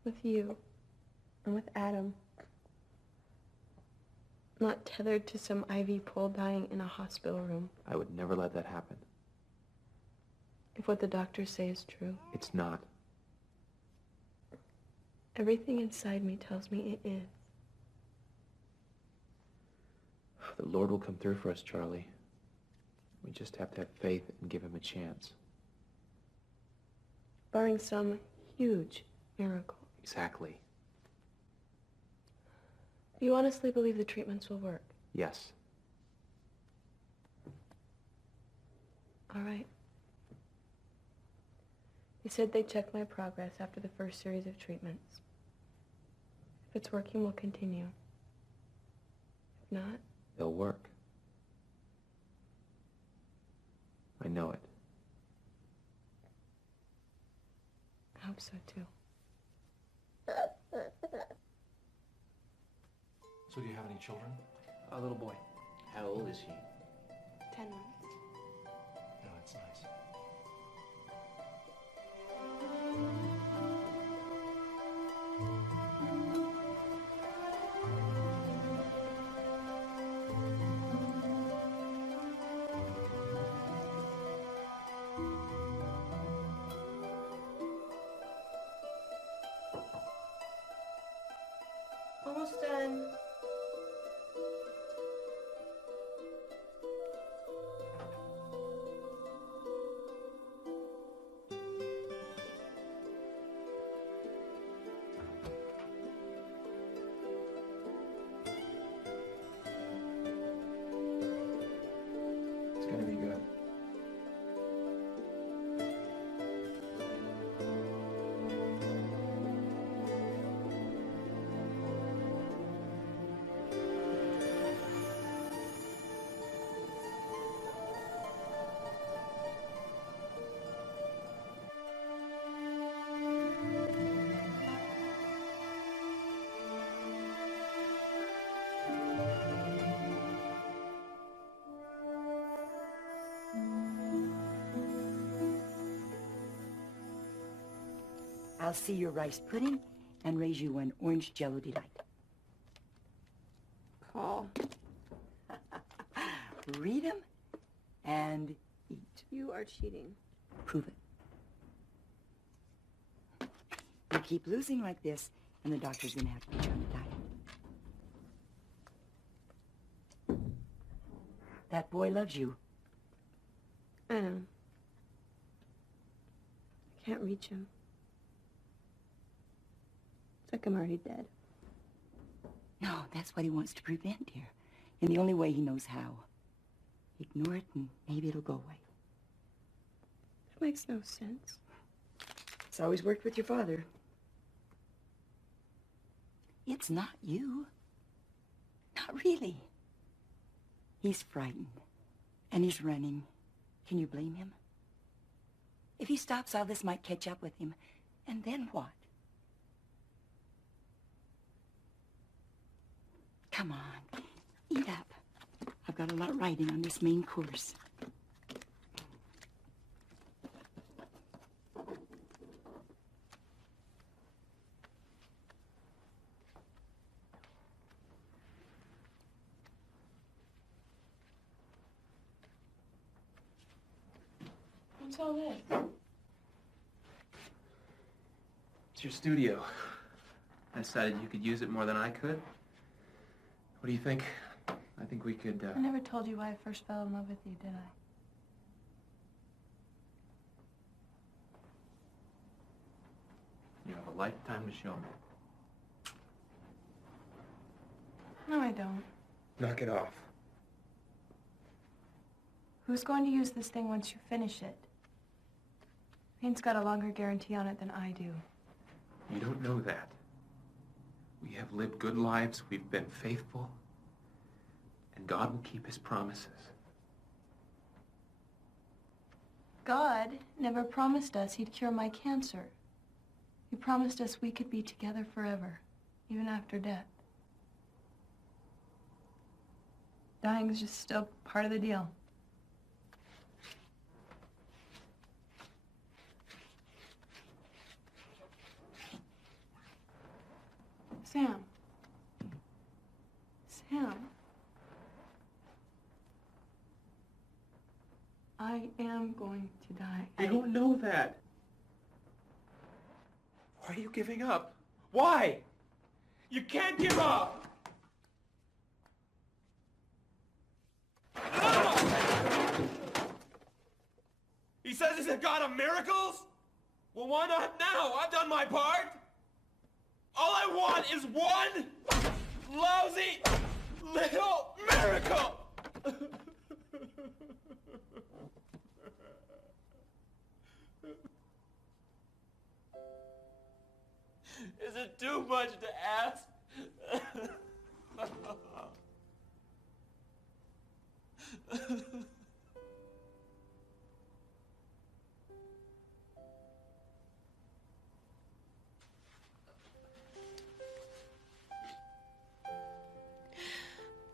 with you I'm with Adam. Not tethered to some IV pole dying in a hospital room. I would never let that happen. If what the doctors say is true. It's not. Everything inside me tells me it is. The Lord will come through for us, Charlie. We just have to have faith and give him a chance. Barring some huge miracle. Exactly. You honestly believe the treatments will work? Yes. All right. They said they'd check my progress after the first series of treatments. If it's working, we'll continue. If not, They'll work. I know it. I hope so too. So do you have any children? A little boy. How old is he? 10 months. No, that's nice. Almost done. It's gonna be good. I'll see your rice pudding and raise you one orange Jello delight. Paul. Read 'em and eat. You are cheating. Prove it. You keep losing like this, and the doctor's gonna have to put you on a diet. That boy loves you. I know. I can't reach him. It's like I'm already dead. No, that's what he wants to prevent, dear. In the only way he knows how. Ignore it and maybe it'll go away. That makes no sense. It's always worked with your father. It's not you. Not really. He's frightened. And he's running. Can you blame him? If he stops, all this might catch up with him. And then what? Come on, eat up. I've got a lot writing on this main course. What's all this? It's your studio. I decided you could use it more than I could. What do you think? I think we could, I never told you why I first fell in love with you, did I? You have a lifetime to show me. No, I don't. Knock it off. Who's going to use this thing once you finish it? Paint's got a longer guarantee on it than I do. You don't know that. We have lived good lives, we've been faithful, and God will keep his promises. God never promised us he'd cure my cancer. He promised us we could be together forever, even after death. Dying's just still part of the deal. Sam. Sam. I am going to die. You don't know that. Why are you giving up? Why? You can't give up! No! He says he's a god of miracles? Well, why not now? I've done my part. All I want is one lousy little miracle! Is it too much to ask?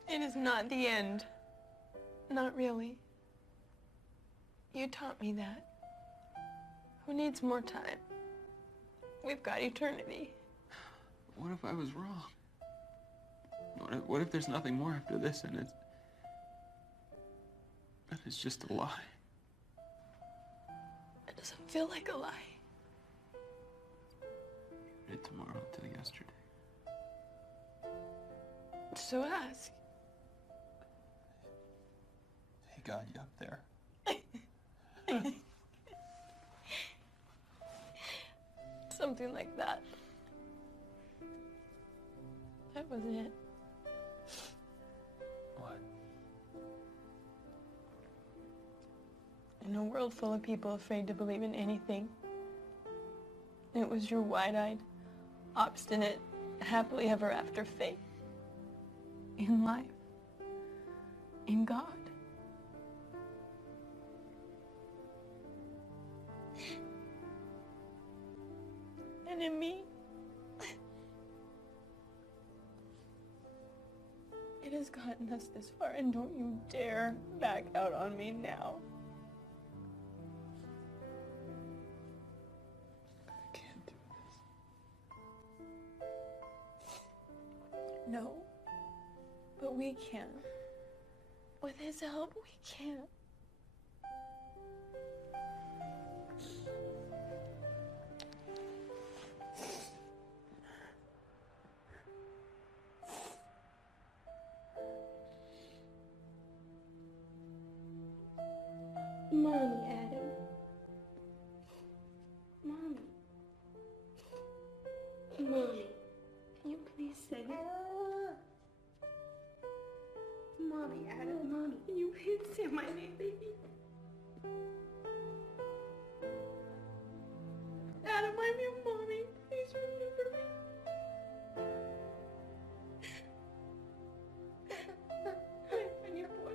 It is not the end. Not really. You taught me that. Who needs more time? We've got eternity. What if I was wrong? What if there's nothing more after this and it's just a lie? It doesn't feel like a lie. It tomorrow till yesterday. So ask. Hey, God, you up there? Something like that. That was it. What? In a world full of people afraid to believe in anything, it was your wide-eyed, obstinate, happily ever after faith in life, in God. And in me. It has gotten us this far, and don't you dare back out on me now. I can't do this. No, but we can. With his help, we can. Mommy, Adam. Mommy. Mommy, can you please say it? Mommy, Adam. Mommy, can you please say my name, baby? Adam, I'm your mommy. Please remember me. I'm your boy.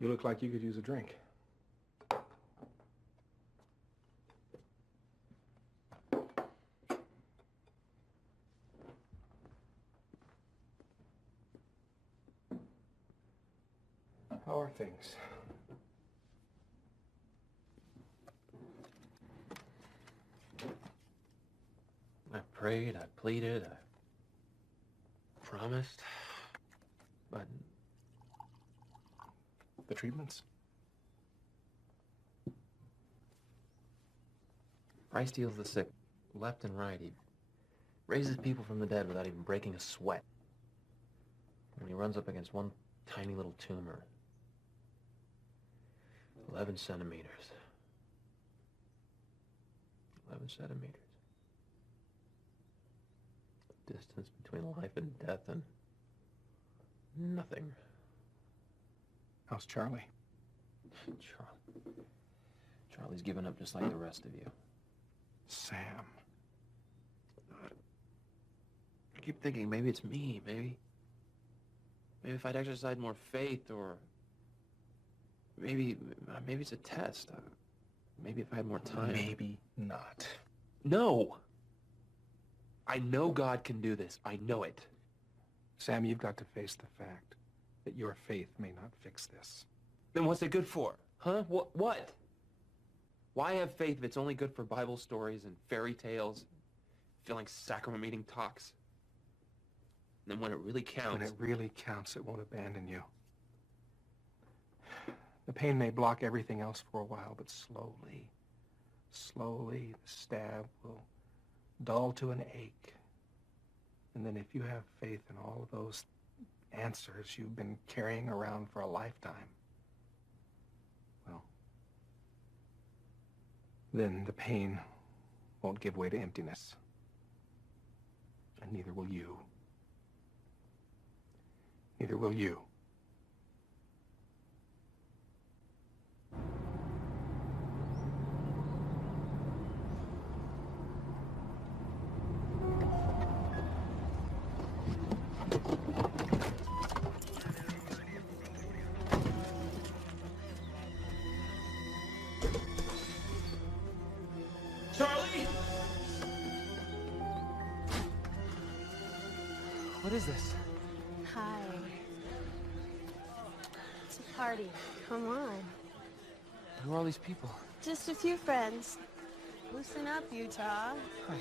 You look like you could use a drink. How are things? I prayed, I pleaded, I promised, but The treatments? Christ heals the sick left and right. He raises people from the dead without even breaking a sweat. When he runs up against one tiny little tumor, 11 centimeters. 11 centimeters. The distance between life and death, and Nothing. How's Charlie? Charlie's given up just like the rest of you. Sam. I keep thinking maybe it's me, maybe if I'd exercised more faith, or maybe it's a test. Maybe if I had more time. Maybe not. No! I know God can do this. I know it. Sam, you've got to face the fact that your faith may not fix this. Then what's it good for? Huh? What? Why have faith if it's only good for Bible stories and fairy tales, filling sacrament meeting talks? And then when it really counts... When it really counts, it won't abandon you. The pain may block everything else for a while, but slowly, the stab will dull to an ache. And then if you have faith in all of those answers you've been carrying around for a lifetime, well, then the pain won't give way to emptiness. And neither will you. Neither will you. Charlie! What is this? Hi. It's a party. Come on. Who are all these people? Just a few friends. Loosen up, Utah. Hi.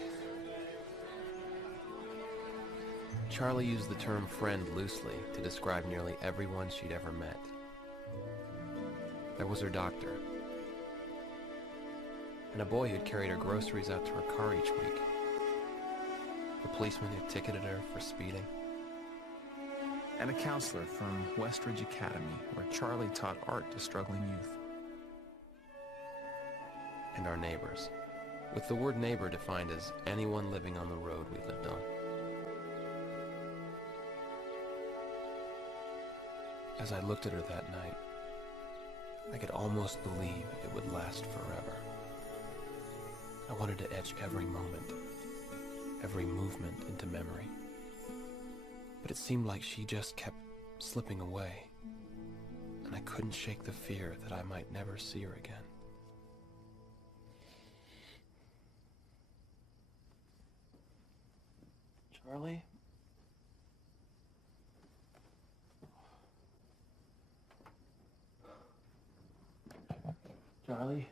Charlie used the term friend loosely to describe nearly everyone she'd ever met. There was her doctor, and a boy who'd carried her groceries out to her car each week. The policeman who ticketed her for speeding. And a counselor from Westridge Academy, where Charlie taught art to struggling youth. And our neighbors, with the word neighbor defined as anyone living on the road we lived on. As I looked at her that night, I could almost believe it would last forever. I wanted to etch every moment, every movement into memory. But it seemed like she just kept slipping away, and I couldn't shake the fear that I might never see her again. Charlie? Charlie?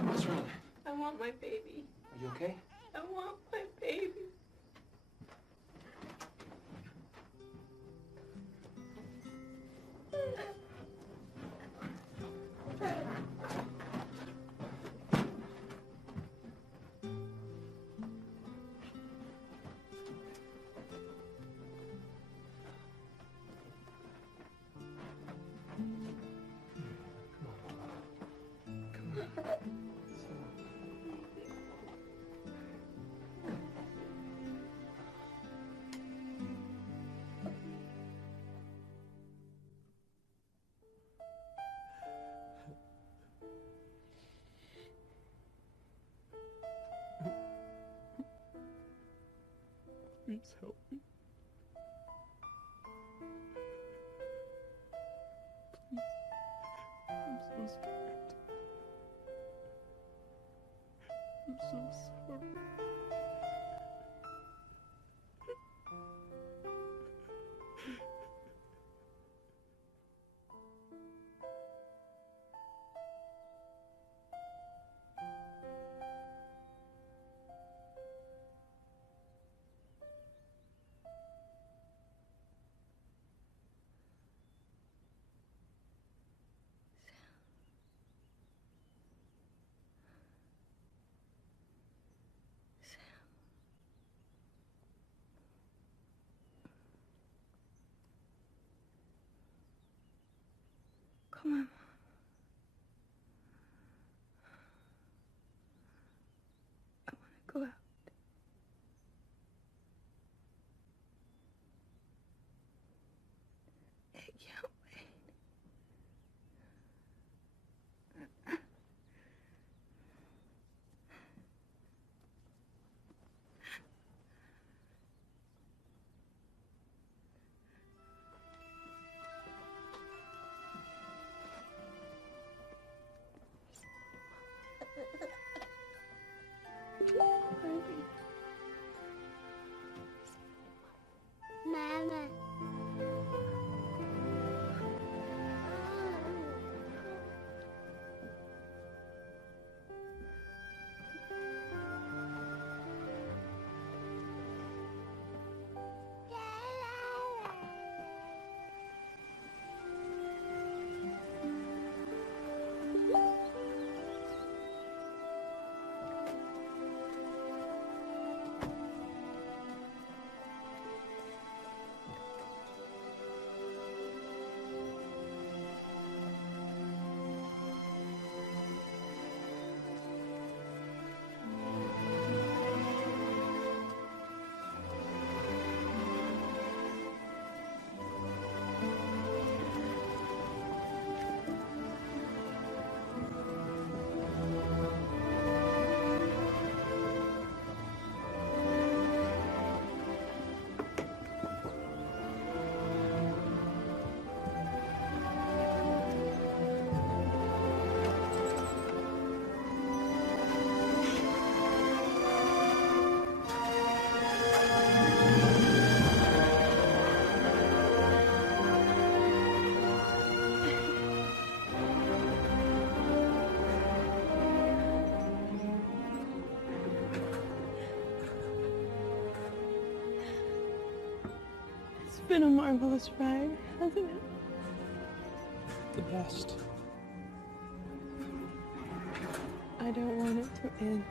What's wrong? I want my baby. Are you okay? I want my baby. Please help me. Please. I'm so scared. I'm so sorry. Come on. I want to Go out. I can't wait. Mama. It's been a marvelous ride, hasn't it? The best. I don't want it to end.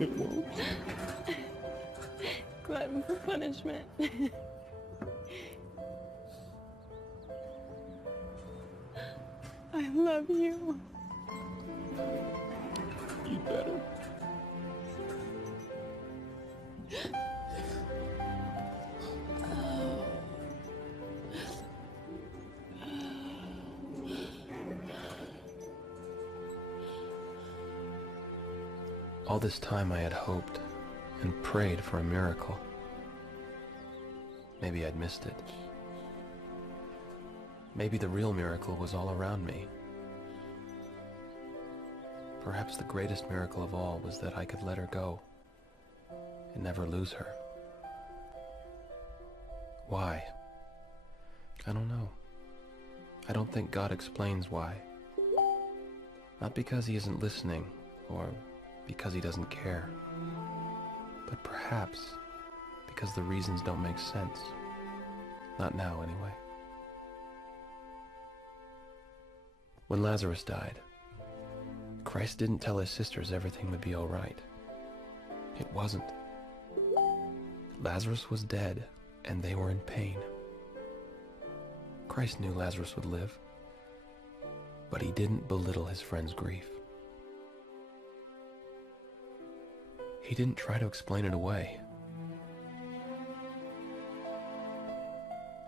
It won't. Glutton for punishment. I love you. You better. All this time I had hoped and prayed for a miracle. Maybe I'd missed it. Maybe the real miracle was all around me. Perhaps the greatest miracle of all was that I could let her go and never lose her. Why? I don't know. I don't think God explains why. Not because he isn't listening or because he doesn't care, but perhaps because the reasons don't make sense. Not now, anyway. When Lazarus died, Christ didn't tell his sisters everything would be all right. It wasn't. Lazarus was dead, and they were in pain. Christ knew Lazarus would live, but he didn't belittle his friend's grief. He didn't try to explain it away.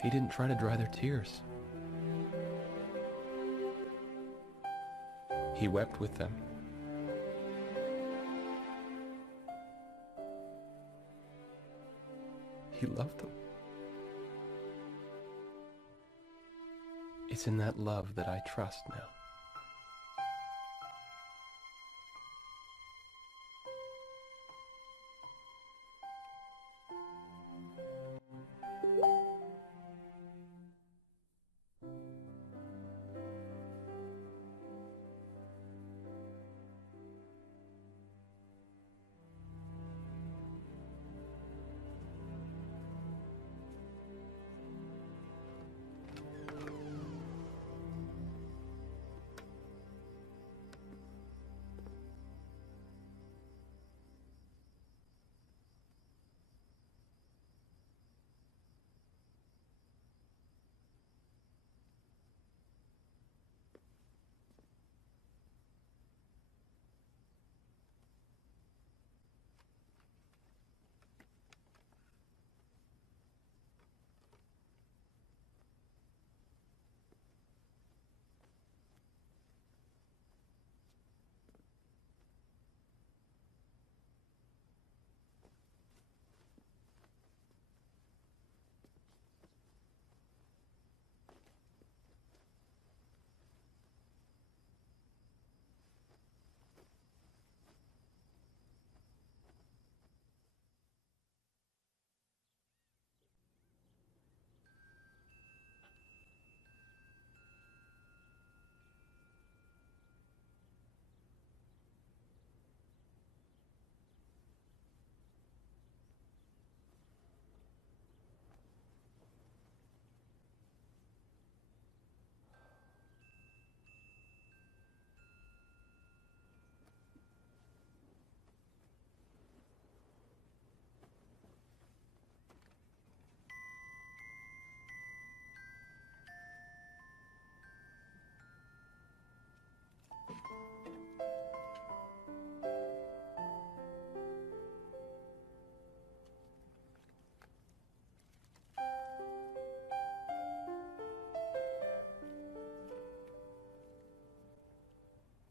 He didn't try to dry their tears. He wept with them. He loved them. It's in that love that I trust now.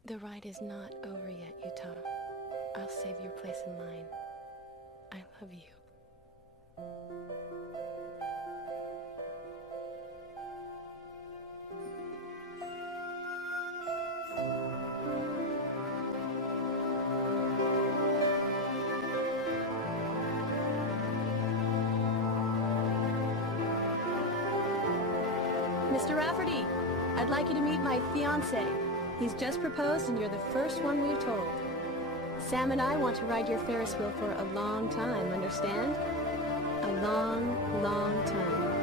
The ride is not over yet, Utah. I'll save your place in line. I love you. Mr. Rafferty, I'd like you to meet my fiancé. He's just proposed and you're the first one we've told. Sam and I want to ride your Ferris wheel for a long time, understand? A long, long time.